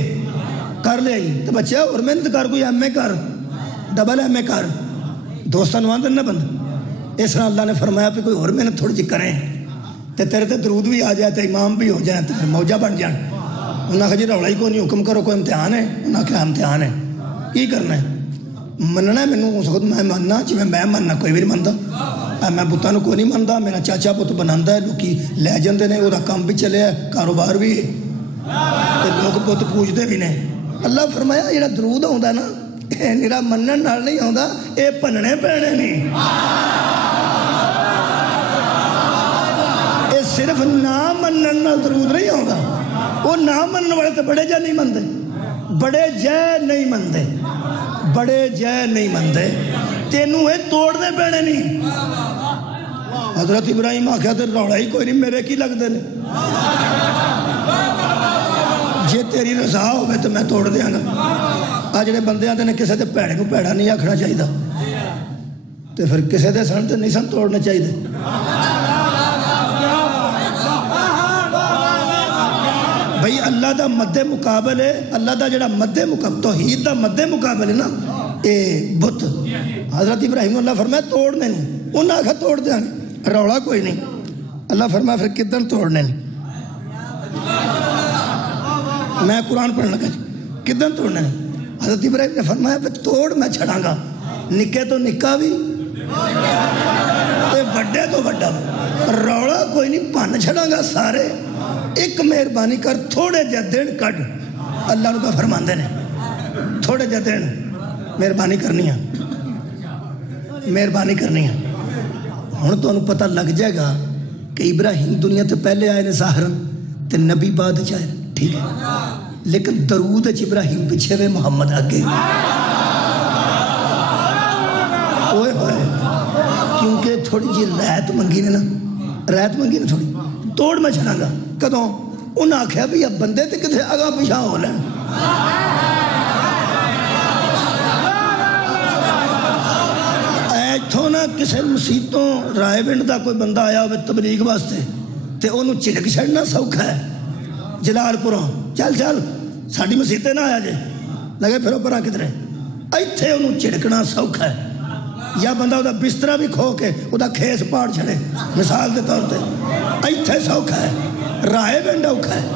کر لے آئی تو بچہ اور محنت کر، کوئی ایم اے کر، ڈبل ایم اے کر، دوستان وہاں دن نہ بند۔ اس طرح اللہ نے فرمایا کہ کوئی اور محنت تھوڑی جی کریں تو تیرے تے درود بھی آ جائے تو امام بھی ہو جائیں تو موجہ بن جائیں۔ انہوں نے کہا جی روڑا ہی کو نہیں، حکم کرو، کوئی امتحان ہے؟ انہوں نے کہا امتحان ہے، کی کرنا ہے؟ مننا ہے مینوں، اس وقت میں مننا جی میں مننا کوئی بھی نہیں منتا، میں بتاں نوں کوئی نہیں منتا، میرا چاچا بت بناتا ہے، لوکی لے جاندے نے، وہ کام بھی چلے ہے، کاروبار بھی ہے، لوگ بت پوجتے بھی نے۔ اللہ فرمایا جڑا درود آਉਂدا نا، میرا منن نال نہیں آਉਂدا، اے پننے پینے نہیں، اے صرف نہ منن نال درود نہیں آਉਂدا۔ وہ نہ منن والے تو بڑے جے نہیں مندے، بڑے جے نہیں مندے، بڑے جے نہیں مندے، تینوں اے توڑ دے پینے نہیں۔ حضرت ابراہیم آکھیا تے روڑا ہی کوئی نہیں، میرے کی لگ دے نے، جے تیری رضا ہوئے تو میں توڑ دیاں گا۔ آج جڑے بندے آتے نے کسے دے پیڑے کو پیڑا نہیں آکھنا چاہیے تے پھر کسے دے سن تے نہیں سن توڑنے چاہیے۔ بھئی اللہ دا مد مقابل ہے، اللہ دا جڑا مد مقابل، توحید دا مد مقابل ہے نا، اے بت۔ حضرت ابراہیم اللہ فرمایا توڑنے نہیں، انہاں آکھا توڑ دیا نہیں، روڑا کوئی نہیں۔ اللہ فرمایا پھر کدھر توڑنے نہیں؟ میں قرآن پڑھنے لگا کدھر توڑنے نہیں؟ حضرت ابراہیم نے فرمایا پھر توڑ میں چھڑاں گا، نکے تو نکا بھی تے بڑے تو بڑا بھی، روڑا کوئی نہیں، پن چھڑاں گا سارے، ایک مہربانی کر تھوڑے جے دن کٹ۔ اللہ نے کہا فرماندے نے تھوڑے جے دن مہربانی کرنی ہے، مہربانی کرنی ہے۔ ہن تو انہوں پتہ لگ جائے گا کہ ابراہیم دنیا تے پہلے آئے نے ظاہراً تے نبی بعد چاہے، ٹھیک ہے، لیکن درود ابراہیم پیچھے وے محمد آگے، اوئے ہوئے، کیونکہ تھوڑی جی رعایت منگی نے نا، رعایت منگی نے تھوڑی، توڑ میں چھڑاں گا۔ کدوں؟ انہاں آکھیا بھی اب بندے تے کدھے آگاہ پیچھا ہو لیں۔ ایتھوں نہ کسے مسیتوں رائے ونڈ دا کوئی بندہ آیا ہوئے تبلیغ واسطے تے انہوں چڑک چھڑنا سوکھا ہے، جلال پوروں چل چل ساڑی مسیتے نہ آیا جے، لگے پھر اوپرہ کدھرے، ایتھے انہوں چڑکنا سوکھا ہے، یا بندہ دا بسترہ بھی کھو کے دا کھیس پاڑ چھڑے، مثال دے طور تے ایتھے سوکھا ہے، رائے بینڈا اوکھا ہے۔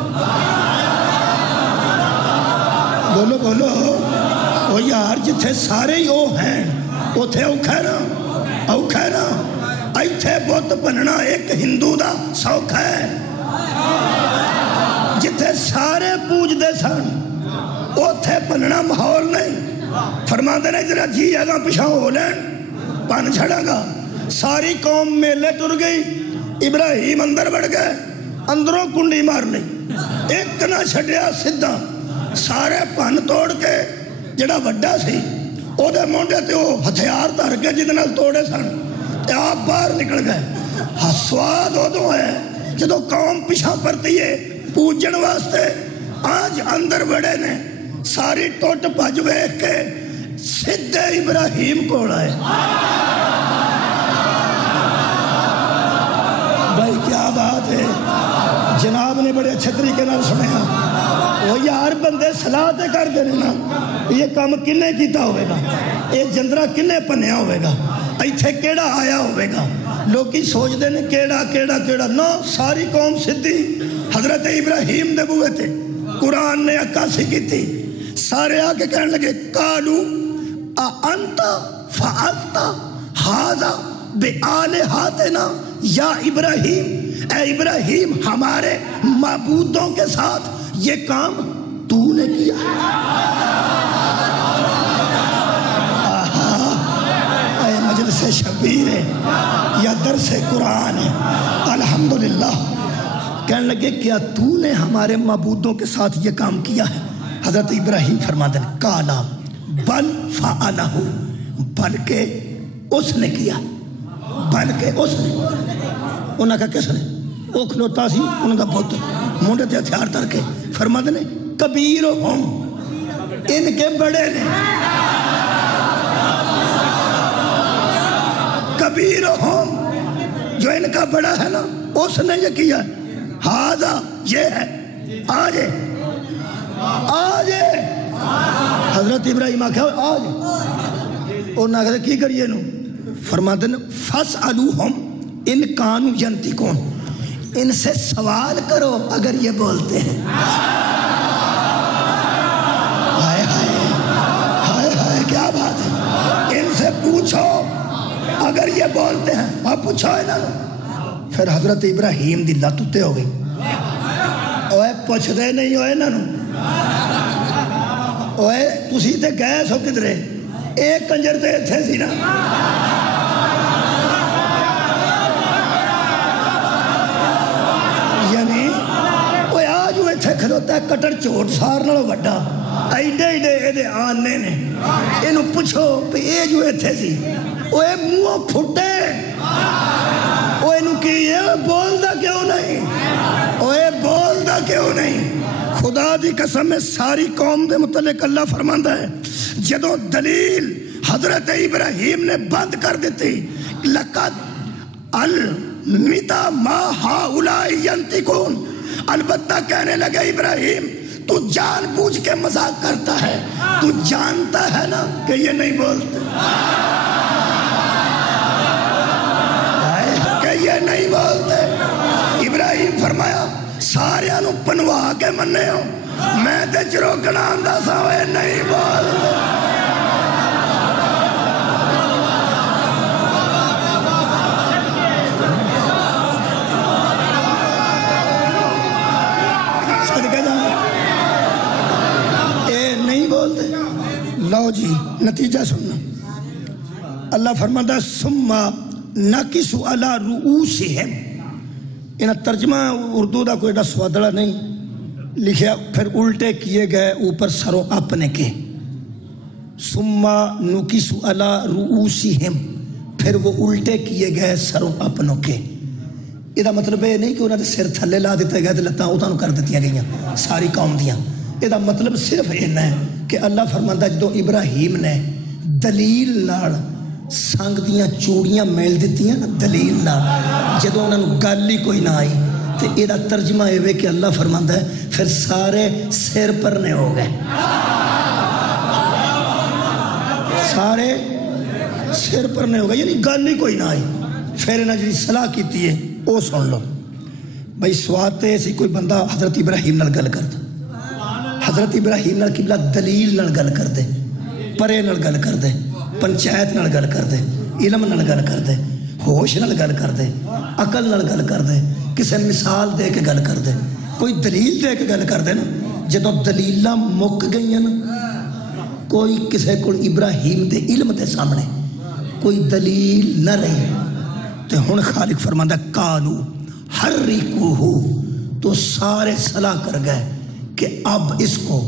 بولو بولو، وہ یار جتھے سارے ہی او ہیں اوتھے اوکھا ہے نا، اوکھا ہے نا، ایتھے بت بننا ایک ہندو دا سوکھا ہے، جتھے سارے پوج دے سن اوتھے بننا ماحول نہیں۔ فرماندے نے ذرا جی اگاں پیچھا ہو لین، پن چھڑا گا۔ ساری قوم میلے ٹر گئی، ابراہیم اندر بڑھ گئے، اندروں کنڈی مار لی، ایک نہ چھڑیا سدھا، سارے پن توڑ کے جڑا وڈا سی او دے مونڈے تے او ہتھیار دھر کے جدے نال توڑے سن تے آپ باہر نکل گئے۔ سواد ادو ہے جدو قوم پیچھا پرتی ہے پوجن واسطے، آج اندر بڑے نے ساری ٹوٹ بھج ویکھ کے سدھے ابراہیم کو آئے۔ بھائی کیا بات ہے، جناب نے بڑے اچھے طریقے نال سنیا۔ وہ یار بندے صلاح تے کر دینے نا، یہ کام کنے کیتا ہوئے گا، یہ جندرہ کنے پنیا ہوئے گا، ایتھے کیڑا آیا ہوئے گا لوکی سوچ دے نے کیڑا نہ ساری قوم سدھی حضرت ابراہیم دے بوئے تھے قرآن نے عکاسی کی تھی سارے آکے کہنے لگے قالو انت فعلت ھذا بآلہتنا یا ابراہیم، اے ابراہیم ہمارے معبودوں کے ساتھ یہ کام تو نے کیا؟ اے مجلس شبیر ہے یا درس قرآن ہے الحمدللہ۔ کہنے لگے کیا تو نے ہمارے معبودوں کے ساتھ یہ کام کیا ہے؟ حضرت ابراہیم فرماتے ہیں کالا بل فعلہ، بلکہ اس نے کیا، بلکہ اس نے۔ انہاں کا کس نے؟ وہ کھلوتا سی انہاں کا بہت مونڈے تے ہتھیار تر کے فرماتے ہیں کبیرہم، ان کے بڑے نے، کبیرہم جو ان کا بڑا ہے نا اس نے یہ کیا ہے، ھذا یہ ہے، آجے حضرت ابراہیم آکھا آجے انہاں کہتے کی کریے نو؟ فرماتے ہیں فَاسْأَلُوهُمْ ان کانوا ینطقون، ان سے سوال کرو اگر یہ بولتے ہیں۔ ہائے ہائے ہائے کیا بات ہے، ان سے پوچھو اگر یہ بولتے ہیں، آپ پوچھو ہے نا۔ پھر حضرت ابراہیم دی لت اتے ہو گئی، اوے پوچھ دے نہیں ہوئے نا، اوے تسی تے گئے سو کدرے، ایک کنجر تے تھے سی نا۔ یعنی اوے آج ہوئے تھے کھلوتا ہے کٹر چوٹ سار نالو وڈا، ایڈے ایڈے آنے نے، انہوں پوچھو پہ اے جو تھے سی، اوے منہ پھٹے، اوے انہوں کی یہ بول دا کیوں نہیں، اوے بول دا کیوں نہیں۔ خدا دی قسم میں ساری قوم دے متعلق اللہ فرماندا ہے جدوں دلیل حضرت ابراہیم نے بند کر دیتی، لقد الْمِتَ مَا هَؤُلَاءِ يَنْطِقُونَ، البتہ کہنے لگے ابراہیم تو جان بوجھ کے مذاق کرتا ہے، تو جانتا ہے نا کہ یہ نہیں بولتے، کہ یہ نہیں بولتے۔ ابراہیم فرمایا سارے انو پنوا کے مننے ہو، میں تے چروکنا آندہ ساوے نہیں بولتے۔ لو جی نتیجہ سننا، اللہ فرماتا ہے ثم نکسو علی رؤوسہم، انہا ترجمہ اردو دا کوئی سوادڑا نہیں لکھیا، پھر الٹے کیے گئے اوپر سروں اپنے کے، ثم نکسو علی رؤوسہم، پھر وہ الٹے کیے گئے سروں اپنوں کے۔ یہ دا مطلب ہے نہیں کہ انہوں نے سر تھلے لا دیتے گئے لتاں اتانوں کر دیتیاں گئیاں ساری قوم دیاں، یہ دا مطلب صرف انہ ہے کہ اللہ فرماندہ جدو ابراہیم نے دلیل نال سنگ دیاں چوڑیاں میل دیتی ہیں نا، دلیل نال جدو انہوں نے گالی کوئی نہ آئی، تو یہ دا ترجمہ ہے کہ اللہ فرماندہ ہے پھر سارے سر پرنے ہو گئے، سارے سر پرنے ہو گئے، یعنی گالی کوئی نہ آئی۔ پھر انہوں نے صلاح کیتی ہے وہ سن لو بھئی سواتے ایسی کوئی بندہ حضرت ابراہیم نال گل کرتا، حضرت ابراہیم نال قبلہ دلیل نال گل کر دے، پرے نال گل کر دے، پنچایت نال گل کر دے، علم نال گل کر دے، ہوش نال گل کر دے، عقل نال گل کر دے، کسے مثال دے کے گل کر دے، کوئی دلیل دے کے گل کر دے نا، جدو دلیلاں مک گئی ہیں نا، کوئی کسے کو ابراہیم دے علم دے سامنے کوئی دلیل نہ رہی، تو ہن خالق فرماندہ کالو حرکوہو، تو سارے صلاح کر گئے کہ اب اس کو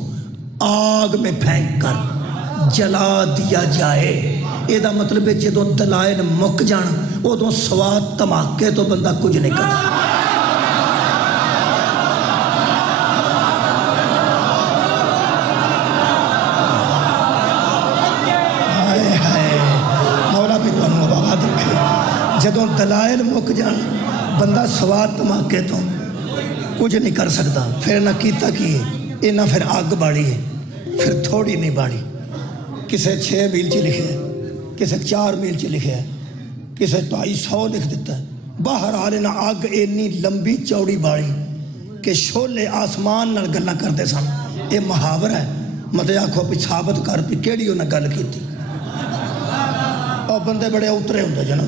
آگ میں پھینک کر جلا دیا جائے۔ یہ دا مطلب ہے جدو دلائل مک جان وہ تو سواد تماکے تو بندہ کچھ نہیں کرتا۔ مولا بھی تو مباد رکھے، جدو دلائل مک جان بندہ سواد تماکے تو کچھ نہیں کر سکتا۔ پھر نہ کیتا کیے یہ نہ پھر آگ باڑی ہے، پھر تھوڑی نہیں باڑی، کسے 6 میل چی لکھے ہے، کسے 4 میل چی لکھے ہے، کسی 250 لکھ دیتا ہے۔ باہر آ لینا اگ اینی لمبی چوڑی باڑی کہ شولے آسمان نال گلاں کرتے سن۔ یہ محاورہ ہے، مطلب آکھو بھی ثابت کر بھی کیڑی انہیں گل کیتی، اور بندے بڑے اترے ہوندے جنا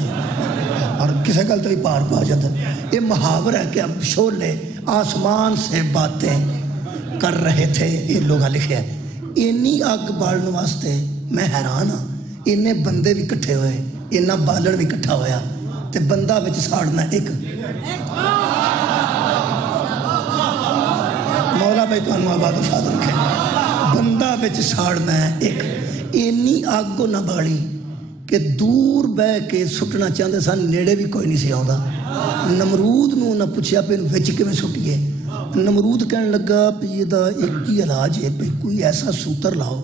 اور کسی گل تو بھی پار پا جاتا ہے۔ یہ محاورہ ہے کہ اب شولے آسمان سے باتیں کر رہے تھے، یہ لوگاں لکھے ہیں۔ اینی اگ بالن واسطے میں حیران ہاں، انہیں بندے بھی کٹھے ہوئے، انہیں بالن بھی کٹھا ہویا تے بندہ بچ ساڑنا ایک۔ مولا بھائی تو انہوں آباد افاد رکھے، بندہ بچ ساڑنا ہے ایک۔ اینی آگو نہ باڑی کہ دور بے کے سٹنا چاہتے سن، نیڑے بھی کوئی نہیں سی آؤں۔ نمرود نو نہ پوچھیا پہ وچ کے میں سٹیے۔ نمرود کہنے لگا پہ یہ دا ایک ہی علاج ہے، پہ کوئی ایسا سوتر لاؤ۔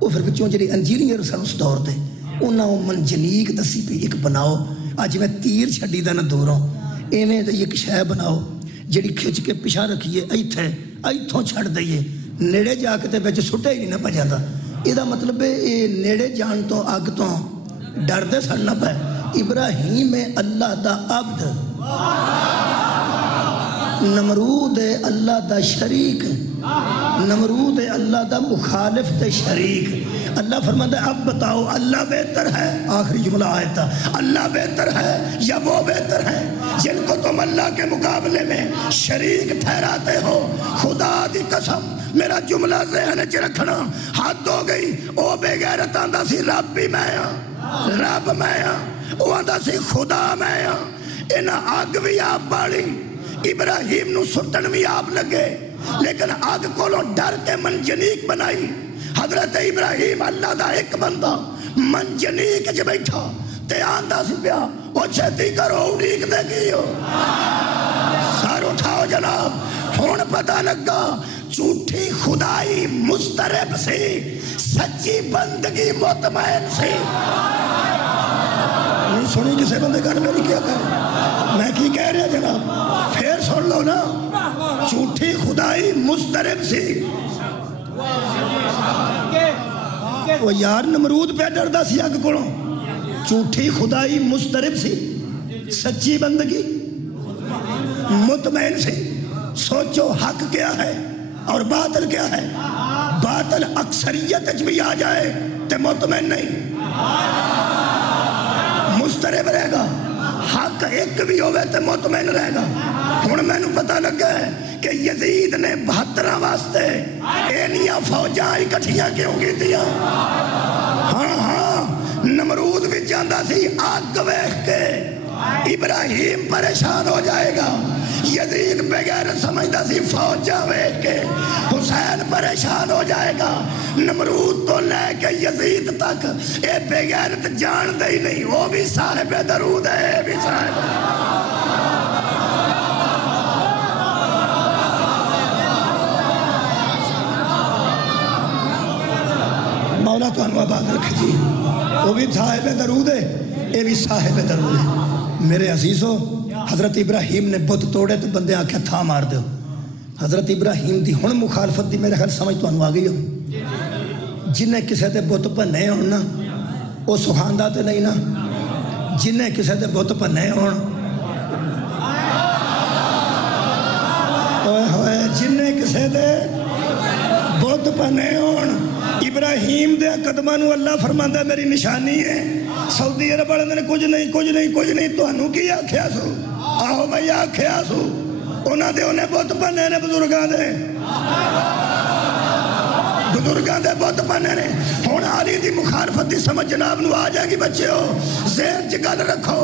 وہ پھر بچوں جڑی انجینئر سن اس دور دے انہوں منجنیک دسی پہ ایک بناؤ، آج میں تیر چھڑی دا نہ دوروں، ایمیں دا ایک شے بناؤ جڑی کھچ کے پیچھا رکھیے، ایتھوں چھڑ دئیے، نیڑے جا کے تے بچ سٹے ہی نہ پہ جاتا۔ یہ دا مطلب ہے یہ نیڑے جان تو آگ تو ڈر دے سڑنا پہ۔ ابراہیم اللہ دا عبد، نمرود اللہ دا شریک، نمرود اللہ دا مخالف تے شریک۔ اللہ فرماتا ہے اب بتاؤ اللہ بہتر ہے، آخری جملہ آیت تھا، اللہ بہتر ہے یا وہ بہتر ہے جن کو تم اللہ کے مقابلے میں شریک ٹھہراتے ہو؟ خدا دی قسم میرا جملہ ذہن چ رکھنا، حد ہو گئی۔ او بے غیرت آندا سی رب بھی میں ہاں، رب میں ہاں، او آندا سی خدا میں ہاں۔ انہاں اگ بھی آپ بالی، ابراہیم نو سٹن بھی آپ لگے، لیکن اگ کولوں ڈر کے منجنیک بنائی۔ حضرت ابراہیم اللہ دا ایک بندہ منجنیک چ بیٹھا تے آندا سی پیا او چھتی کرو اڑیک دے گیو، سر اٹھاؤ جناب۔ ہن پتہ لگا جھوٹی خدائی مسترب سی، سچی بندگی مطمئن سی۔ نہیں سنی کسی بندے گھر میری کیا کہا، میں کی کہہ رہا جناب، پھر سن لو نا۔ جھوٹی خدائی مسترب سی، وہ یار نمرود پہ ڈردا سی اگ کولوں۔ جھوٹی خدائی مسترب سی، سچی بندگی مطمئن سی۔ سوچو حق کیا ہے اور باطل کیا ہے۔ باطل اکثریت بھی آ جائے تے مطمئن نہیں، مسترب رہے گا۔ حق ایک بھی ہوئے تے مطمئن رہے گا۔ ہن میں نو پتہ لگا ہے کہ یزید نے 72 واسطے اینیاں فوجاں اکٹھیاں کیوں کی دیا۔ ہاں نمرود بھی جاندا سی آگ ویکھ کے ابراہیم پریشان ہو جائے گا، یزید بغیر سمجھدا سی فوجاں ویکھ کے حسین پریشان ہو جائے گا۔ نمرود تو لے کے یزید تک اے بغیرت جان دے ہی نہیں، وہ بھی صاحب درود ہے، بھی صاحب۔ مولا تو انواع بات رکھے جی، وہ بھی صاحب درود ہے، یہ بھی صاحب درود ہے۔ میرے عزیزو، حضرت ابراہیم نے بت توڑے تو بندے آنکھیں تھا مار دیو۔ حضرت ابراہیم دی ہن مخالفت دی میرے خیال سمجھ تو انواع گئی ہو۔ جنہیں کسے دے بت پنے ہونا وہ سخاندہ تے نہیں نا، جنہیں کسے دے بت پنے ہونا جنہیں کسے دے بت پنے ہونا۔ ابراہیم دے قدمانو اللہ فرماندا میری نشانی ہے۔ سعودی عرب والے نے کچھ نہیں تو انہوں کی آکھیا سو، آہو بھائی آکھیا سو، انہاں دے انہیں بت پنے نے، بزرگاں دے بت پنے نے۔ ہن علی دی مخالفت دی سمجھ جناب نو آ جائے گی بچے ہو، ذہن چ گل رکھو،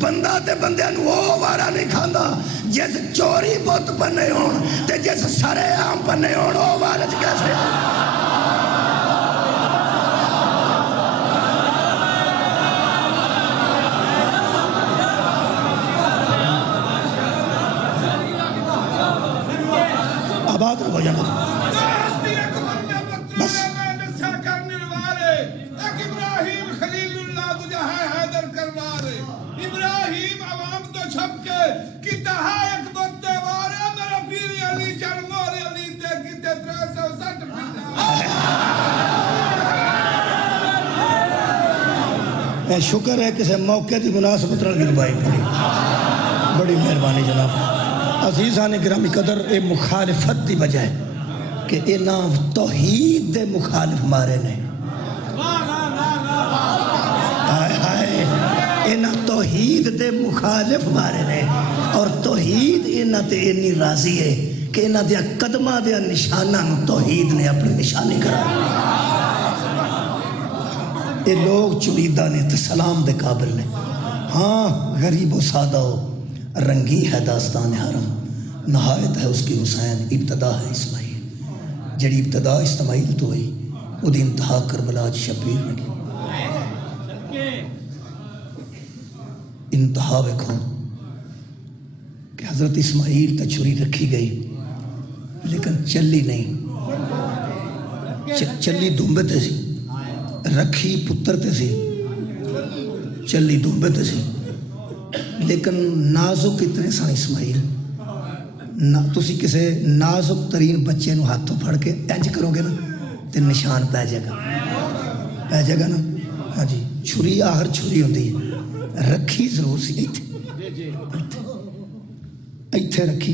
بندہ تے بندیاں نو وہ وارا نہیں کھاندا جس چوری بت پنے ہون تے جس سارے عام پنے ہون، وہ وارا چ کیسے آباد ہو جانا۔ بس ابراہیم خلیل اللہ تجھا ہے حیدر کرنارے، ابراہیم عوام تو چھپ کے کتا ہے ایک بتے وارے، میرا پیری علی چڑھ مورے علی تے کتے 360 پیدا شکر ہے کسی موقع کی مناسبت گربائی پڑی، بڑی مہربانی جناب۔ عزیزان گرامی قدر، اے مخالفت دی وجہ ہے کہ اینا توحید دے مخالف مارے نے، اینا توحید دے مخالف مارے نے، اور توحید اینا تے اینی راضی ہے کہ اینا دیا قدمہ دیا نشانہ نو توحید نے اپنی نشانی کرا۔ یہ لوگ چلیدہ نے تے سلام دے قابل نے، ہاں غریب و سادہ ہو، رنگی ہے داستان حرم، نہایت ہے اس کی حسین، ابتدا ہے اسماعیل، جڑی ابتدا اسماعیل تو ہوئی وہ دی انتہا کربلا شبیر لگی۔ انتہا ویکھو کہ حضرت اسماعیل تے چھری رکھی گئی لیکن چلی نہیں، چلی دنبے تے سی، رکھی پتر تے سی، چلی دنبے تے سی، لیکن نازک اتنے سن اسماعیل۔ تسی کسے نازک ترین بچے نو ہاتھوں پھڑ کے انج کرو گے نا تے نشان پہ جائے گا نا، ہاں جی، چھری آخر چھری ہوندی ہے، رکھی ضرور سی ایتھے رکھی۔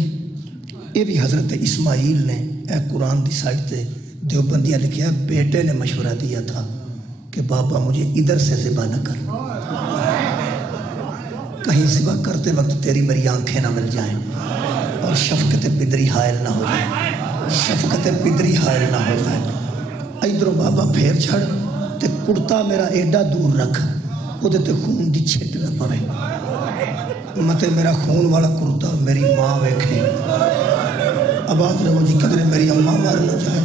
یہ بھی حضرت اسماعیل نے اے قرآن دی سائٹ تے دیوبندیاں لکھیا، بیٹے نے مشورہ دیا تھا کہ بابا مجھے ادھر سے ذبح نہ کر، کہیں ذبح کرتے وقت تیری میری آنکھیں نہ مل جائیں اور شفقت پدری حائل نہ ہو جائے، شفقت پدری حائل نہ ہو جائے۔ ادھروں بابا پھیر چھڑ تے کڑتا میرا ایڈا دور رکھ، وہ تے خون دی چھٹ نہ پوے، متے میرا خون والا کرتا میری ماں ویکھے، آباد رہو جی قدرے میری اماں مار نہ جائے۔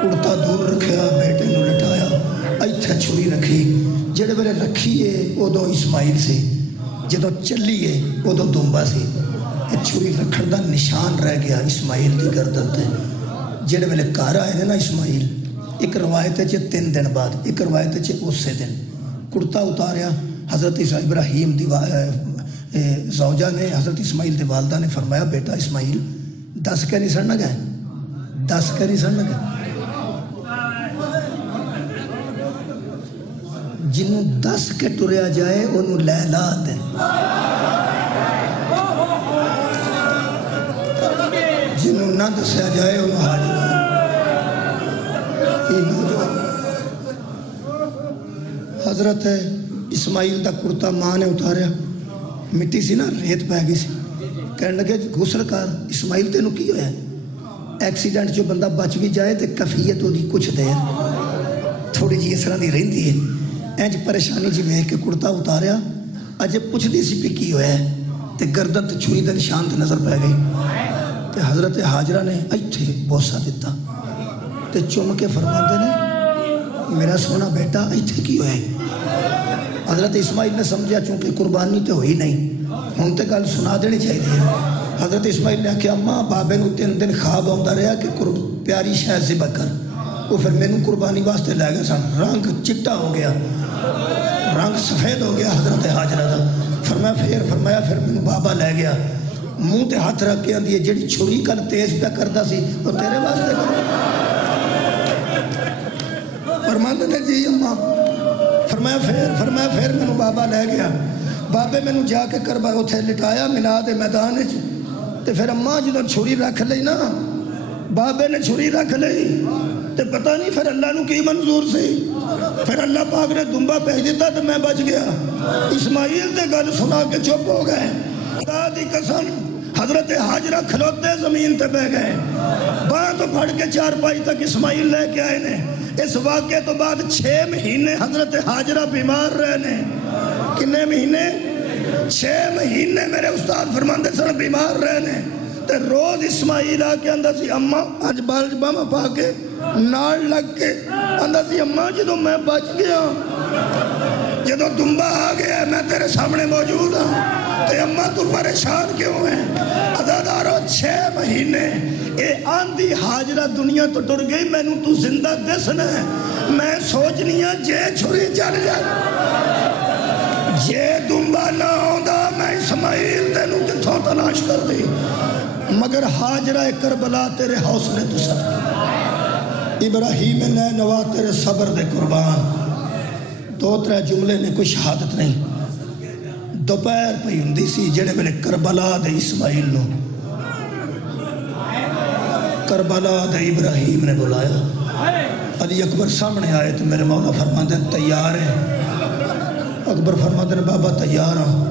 کڑتا دور رکھیا، بیٹے نو لٹایا، ایتھے چھری رکھی، جڑے ویلے رکھی ہے ادو اسماعیل سے، جدو چلی ہے ادو دنبا سے، چھری رکھن دا نشان رہ گیا اسماعیل دی گردن تے۔ جڑے ویلے گھر آئے نا اسماعیل، ایک روایت 3 دن بعد، ایک روایت اسی دن کڑتا اتاریا، حضرت ابراہیم دی زوجہ نے حضرت اسماعیل دی والدہ نے فرمایا، بیٹا اسماعیل دس کے نہیں سڑنا گئے، دس کے نہیں سڑنا گئے، جنہوں 10 کے ٹریا جائے انہوں لیلا دے، جنہوں نہ دسیا جائے انہوں حاجر حضرت اسماعیل دا کرتا ماں نے اتاریا، مٹی سی نا ریت پہ گئی سی، کہنے لگے غسل کر، اسماعیل تینوں کی ہویا ہے؟ ایکسیڈنٹ جو بندہ بچ بھی جائے تے کفیت ہو دی کچھ دیر تھوڑی جی اس طرح دی رہندی ہے، اینج پریشانی جی ویکھ کے کرتا اتاریا، اجے پوچھ دی سی پہ کی ہویا ہے تے گردن تے چھری دے نشان تے نظر پہ گئی، تے حضرت حاجرہ نے ایتھے بوسہ دیتا تے چوم کے فرماندے نے، میرا سونا بیٹا ایتھے کی ہوئے؟ حضرت اسماعیل نے سمجھا چونکہ قربانی تے ہوئی نہیں، ہم تے گل سنا دینی چاہیے دی۔ حضرت اسماعیل نے کہا اماں بابے نو 3 دن خواب آندا رہا کہ پیاری شاید ذبح کر، وہ پھر میں نو قربانی واسطے لے گیا سن، رنگ چٹا ہو گیا، رنگ سفید ہو گیا حضرت حاجرہ دا، فرمایا پھر میں نو بابا لے گیا، منہ تے ہاتھ رکھ کے آندی ہے جڑی چھری کل تیز پہ کردا سی وہ تیرے واسطے کر، فرماندے نے جی اماں، فرمایا پھر میں نو بابا لے گیا، بابے میں نو جا کے کربا اتھے لٹایا منا دے میدان وچ، تے پھر اماں جدوں چھری رکھ لئی نا، بابے نے چھری رکھ لئی تے پتہ نہیں پھر اللہ نو کی منظور سی، پھر اللہ پاک نے دنبا بھیج دیتا تے میں بچ گیا۔ اسماعیل تے گل سنا کے چپ ہو گئے، خدا دی قسم حضرت حاجرہ کھلوتے زمین تے بہ گئے، باں تو پھڑ کے 4 پائی تک اسماعیل لے کے آئے نے۔ اس واقعے تو بعد 6 مہینے حضرت حاجرہ بیمار رہنے، کنے مہینے؟ 6 مہینے میرے استاد فرماندے سن بیمار رہنے، تے روز اسماعیل آ کے اندر سی اماں اج بال باما پا کے نال لگ کے اندر سی اماں جدو میں بچ گیا، جدو دنبا آ گیا میں تیرے سامنے موجود ہوں، تے اماں تو پریشان کیوں ہے؟ عزادارو 6 مہینے اے آندھی حاجرہ دنیا تو ٹر گئی، میں نو تو زندہ دسنا ہے، میں سوچنی ہے جے چھری چل جائے، جے دنبا نہ ہوندا میں اسماعیل تینوں کتھوں تلاش کر دی، مگر حاجرہ کربلا تیرے حوصلے تو سب، ابراہیم نینوا تیرے صبر دے قربان، دو ترے جملے نے کوئی شہادت نہیں دوپہر پئی ہوندی سی جڑے ویلے کربلا دے اسماعیل نو کربلا دے ابراہیم نے بلایا علی اکبر سامنے آئے تو میرے مولا فرماندے تیار ہے اکبر فرماندے بابا تیار ہوں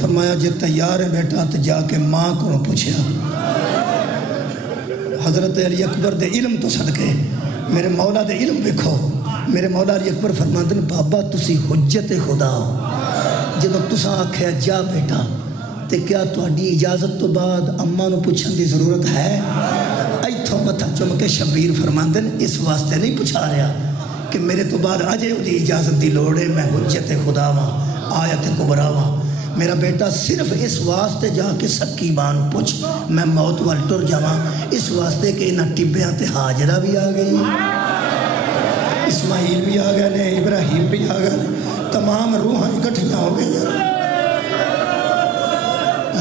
فرمایا جے تیار ہے بیٹا تو جا کے ماں کو پوچھیا حضرت علی اکبر دے علم تو صدقے میرے مولا دے علم دیکھو میرے مولا علی اکبر فرماندے بابا تسی حجت خدا ہو جدو تساں آکھیا جا بیٹا تے کیا تہاڈی اجازت تو بعد اماں نو پوچھن دی ضرورت ہے ایتھوں متھا چم کے شبیر فرماندے اس واسطے نہیں پوچھا رہا کہ میرے تو بعد اجے دی اجازت دی لوڑ ہے میں حجت خدا واں آیت کبریٰ واں میرا بیٹا صرف اس واسطے جا کے سکی بان پوچھ میں موت وال ٹر جاواں اس واسطے کہ انہاں ٹبیاں تے ہاجرہ بھی آ گئی اسماعیل بھی آ گئے نے ابراہیم بھی آ گئے تمام روحاں اکٹھیاں ہو گئی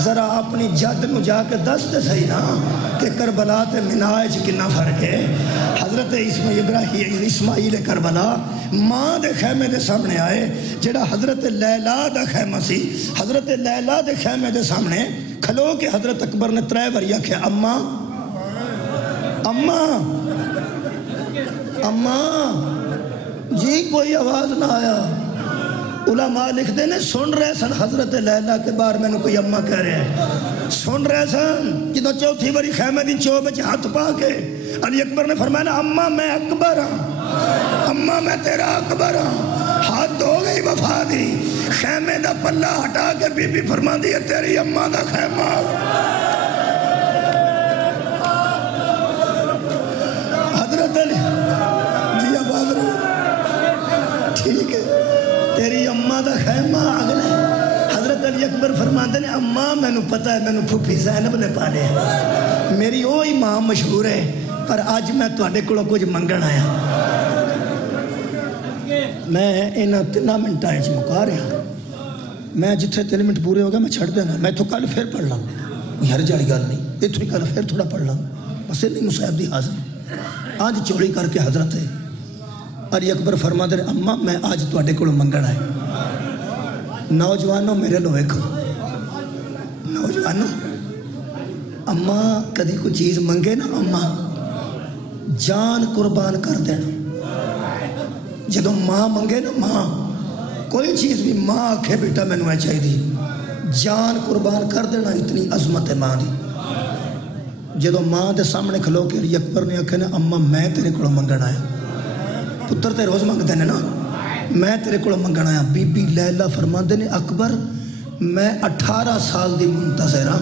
ذرا اپنی جد نو جا کے دس دے صحیح نا کہ کربلا تے منائے چ کنا فرق ہے حضرت اسماعیل کربلا ماں دے خیمے دے سامنے آئے جڑا حضرت لیلا دا خیمہ سی حضرت لیلا دے خیمے دے سامنے کھلو کے حضرت اکبر نے ترے بار آکھیا اماں اماں اماں جی کوئی آواز نہ آیا علماء لکھ دے نے سن رہے سن حضرت لیلا کے بار میں نے کوئی اماں کہہ رہے ہیں سن رہے سن جدو چوتھی باری خیمے دی چو بچ ہاتھ پا کے علی اکبر نے فرمایا اماں میں اکبر ہاں اماں میں تیرا اکبر ہاں ہاتھ دھو گئی وفا دی خیمے دا پلہ ہٹا کے بی بی فرما دی ہے تیری اماں دا خیمہ حضرت علی جی آواز رہا ٹھیک ہے تیری اماں دا خیمہ اگلے حضرت علی اکبر فرماندے نے اماں میں نو پتہ ہے میں نو پھوپھی زینب نے پالے میری وہی ماں مشہور ہے پر آج میں تواڈے کولوں کچھ منگن آیا میں انہاں 3 منٹاں وچ مکا رہا میں جتھے 3 منٹ پورے ہو گئے میں چھڑ دینا میں تو کل پھر پڑھ لاں ہر جائی گل نہیں اتھوں ہی کل پھر تھوڑا پڑھ لاں بس نہیں مصعب دی حاضر آج چوری کر کے حضرت علی اکبر فرماندے نے اماں میں آج تواڈے کولوں منگن آیا نوجوانوں میرے لو ویکھو نوجوانوں اماں کدی کوئی چیز منگے نا اماں جان قربان کر دینا جدو ماں منگے نا ماں کوئی چیز بھی ماں آکھے بیٹا میں نوے چاہی دی جان قربان کر دینا اتنی عظمت ہے ماں دی جدو ماں دے سامنے کھلو کے علی اکبر نے آکھے نا اماں میں تیرے کولوں منگن آیا پتر تے روز منگ دینے نا میں تیرے کولوں منگن آیا بی بی لیلا فرماندے نے اکبر میں 18 سال دی منتظر ہاں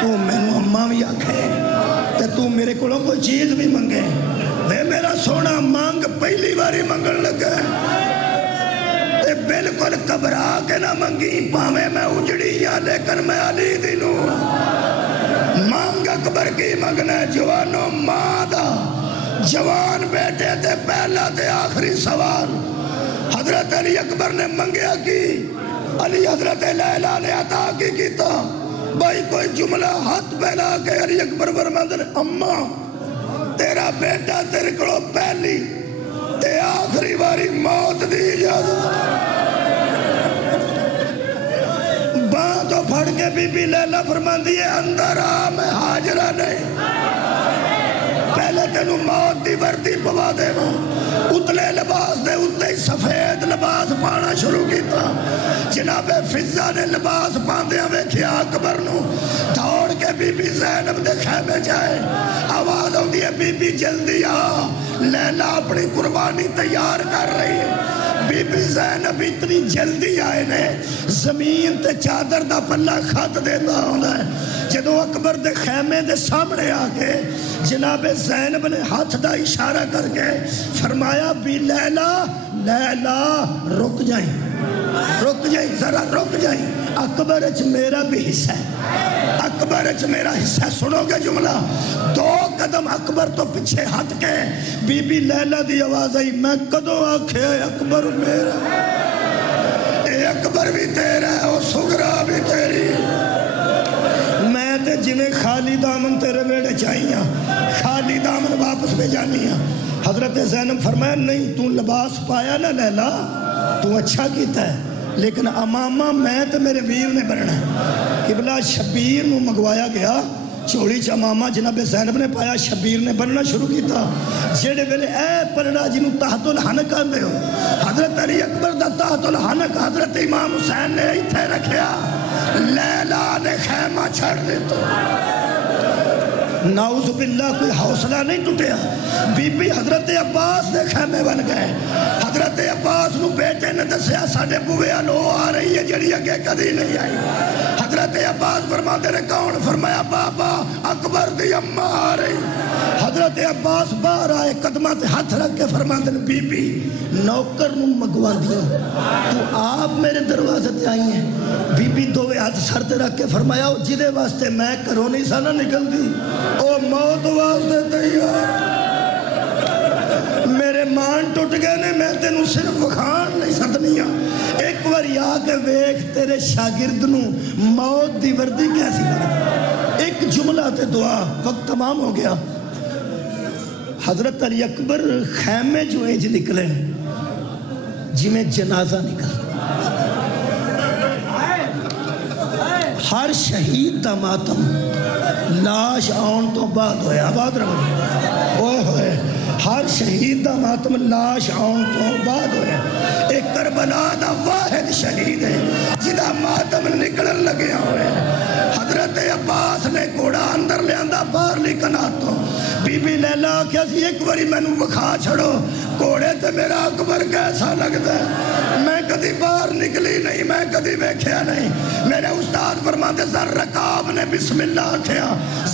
تو مینوں اماں بھی آکھے تے تو میرے کولوں کوئی چیز بھی منگے وے میرا سونا مانگ پہلی باری منگن لگا تے بالکل گھبرا کے نہ منگی پاویں میں اجڑی یا لیکن میں علی دی نور مانگ اکبر کی منگنا جوانوں ماں دا جوان بیٹے تے پہلا تے آخری سوال حضرت علی اکبر نے منگیا کی علی حضرت لیلا نے عطا کی کیتا بھائی کوئی جملہ ہاتھ پہلا کے علی اکبر فرماندے نے اماں تیرا بیٹا تیرے کولوں پہلی تے آخری باری موت دی اجازت باں تو پھڑ کے بی بی لیلا فرماندی ہے اندر آ میں حاجرہ نہیں پہلے تینوں موت دی وردی پوا دے اتلے لباس دے اتنے سفید لباس پانا شروع کیتا جناب فضہ نے لباس پاندیاں ویکھیا اکبر نو دوڑ کے بی بی زینب دے خیمے جائے آواز ہوندی ہے بی بی جلدی آ لیلا اپنی قربانی تیار کر رہی ہے بی بی زینب اتنی جلدی آئے نے زمین تے چادر دا پلہ خط دیتا ہوندہ ہے جدو اکبر دے خیمے دے سامنے آگے جناب زینب نے ہاتھ دا اشارہ کر کے فرمایا بی لیلا لیلا رک جائیں ذرا رک جائیں اکبر اچ میرا بھی حصہ ہے اکبر اچ میرا حصہ ہے سنو گے جملہ 2 قدم اکبر تو پیچھے ہٹ کے بی بی لیلا دی آواز آئی میں کدوں آکھے اکبر میرا اے اکبر بھی تیرا ہے اور سغرا بھی تیری میں تے جویں خالی دامن تیرے ویڑے چاہیاں خالی دامن واپس بے جانی ہیں۔ حضرت زینب فرمایا نہیں تو لباس پایا نا لیلا تو اچھا کیتا ہے لیکن امامہ میں تو میرے ویر نے بننا ہے۔ قبلہ شبیر نو مگوایا گیا چوڑی چ امامہ جناب زینب نے پایا شبیر نے بننا شروع کیتا جیڑے ویلے اے پرڑا جنوں تحت الحنک آندے ہو حضرت علی اکبر دا تحت الحنک حضرت امام حسین نے ایتھے رکھیا لیلا نے خیمہ چھڑ دیتا نعوذ باللہ کوئی حوصلہ نہیں ٹوٹیا بی بی حضرت عباس دے خیمے بن گئے حضرت عباس نو بیٹے نے دسیا ساڑھے بوے لو آ رہی ہے جڑی اگے کدی نہیں آئی حضرت عباس فرماتے نے کون فرمایا بابا اکبر دی اماں آ رہی حضرت عباس باہر آئے قدمہ تے ہاتھ رکھ کے فرماتے نے بی بی نوکر نو مگوان دیا تو آپ میرے دروازے تے آئی ہیں بی بی دوے ہاتھ سر تے رکھ کے فرمایا جدے واسطے میں کروں نہیں سانا نکل دی او موت واسطے تیار میرے مان ٹوٹ گئے نے میں تینوں صرف وکھان نہیں سدنیا ایک بار آ کے ویکھ تیرے شاگرد نو موت دی وردی کیسی لگتی ایک جملہ تے دعا وقت تمام ہو گیا حضرت علی اکبر خیمے جو ایج نکلے جی میں جنازہ نکل ہر شہید دا ماتم لاش آن تو بعد ہوئے آباد رہو اوہ ہوئے ہر شہید دا ماتم لاش آن تو بعد ہوئے ایک کربلا دا واحد شہید ہے جدا ماتم نکلن لگے ہوئے حضرت عباس نے کوڑا اندر لے اندہ باہر لکنا تو بی بی لیلا کیا سی ایک باری میں نو وکھا چھڑو کوڑے تے میرا اکبر کیسا لگتا ہے میں کدی باہر نکلی نہیں میں کدی بیکھیا نہیں میرے استاد فرماتے سر رکاب نے بسم اللہ کیا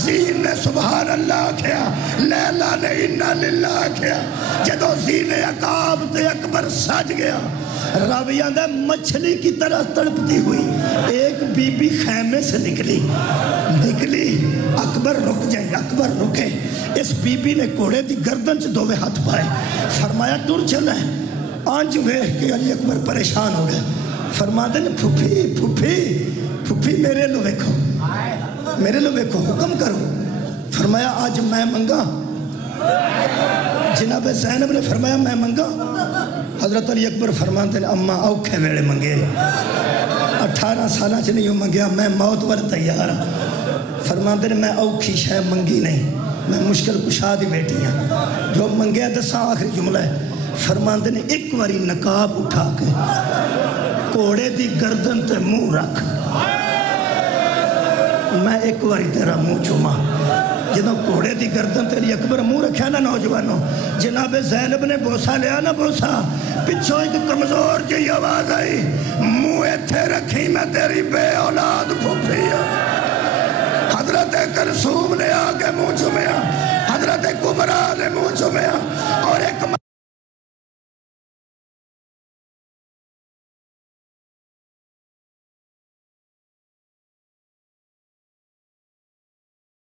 زین نے سبحان اللہ کیا لیلا نے انہا للہ کیا جدو زین عقاب تے اکبر سج گیا راویہ دے مچھلی کی طرح تڑپتی ہوئی ایک بی بی خیمے سے نکلی اکبر رک جائے اکبر رکے اس بی بی نے کوڑے دی گردن چ دوے ہاتھ پائے فرمایا ٹر چلے آنج ویکھ کے علی اکبر پریشان ہو گئے فرما دے پھوپھی میرے لو ویکھو حکم کرو فرمایا آج میں منگا جناب زینب نے فرمایا میں منگا حضرت علی اکبر فرماتے ہیں اماں اوکھے ویڑے منگے 18 سالہ چ نہیں منگیا میں موت ور تیار فرماتے ہیں میں اوکھی شے منگی نہیں میں مشکل کشا دی بیٹی ہوں جو منگیا دساں آخری جملہ ہے فرماتے ہیں ایک واری نقاب اٹھا کے کوڑے دی گردن تے منہ رکھ میں ایک واری تیرا منہ چوما جنہوں کوڑے دی گردن تیری اکبر منہ رکھیا نا نوجوانوں جناب زینب نے بوسا لیا نا بوسا پچھو ایک کمزور جی آواز آئی منہ ایتھے رکھی میں تیری بے اولاد پھوپھی حضرت کلثوم نے آگے منہ چومیا حضرت کبرا نے منہ چومیا اور ایک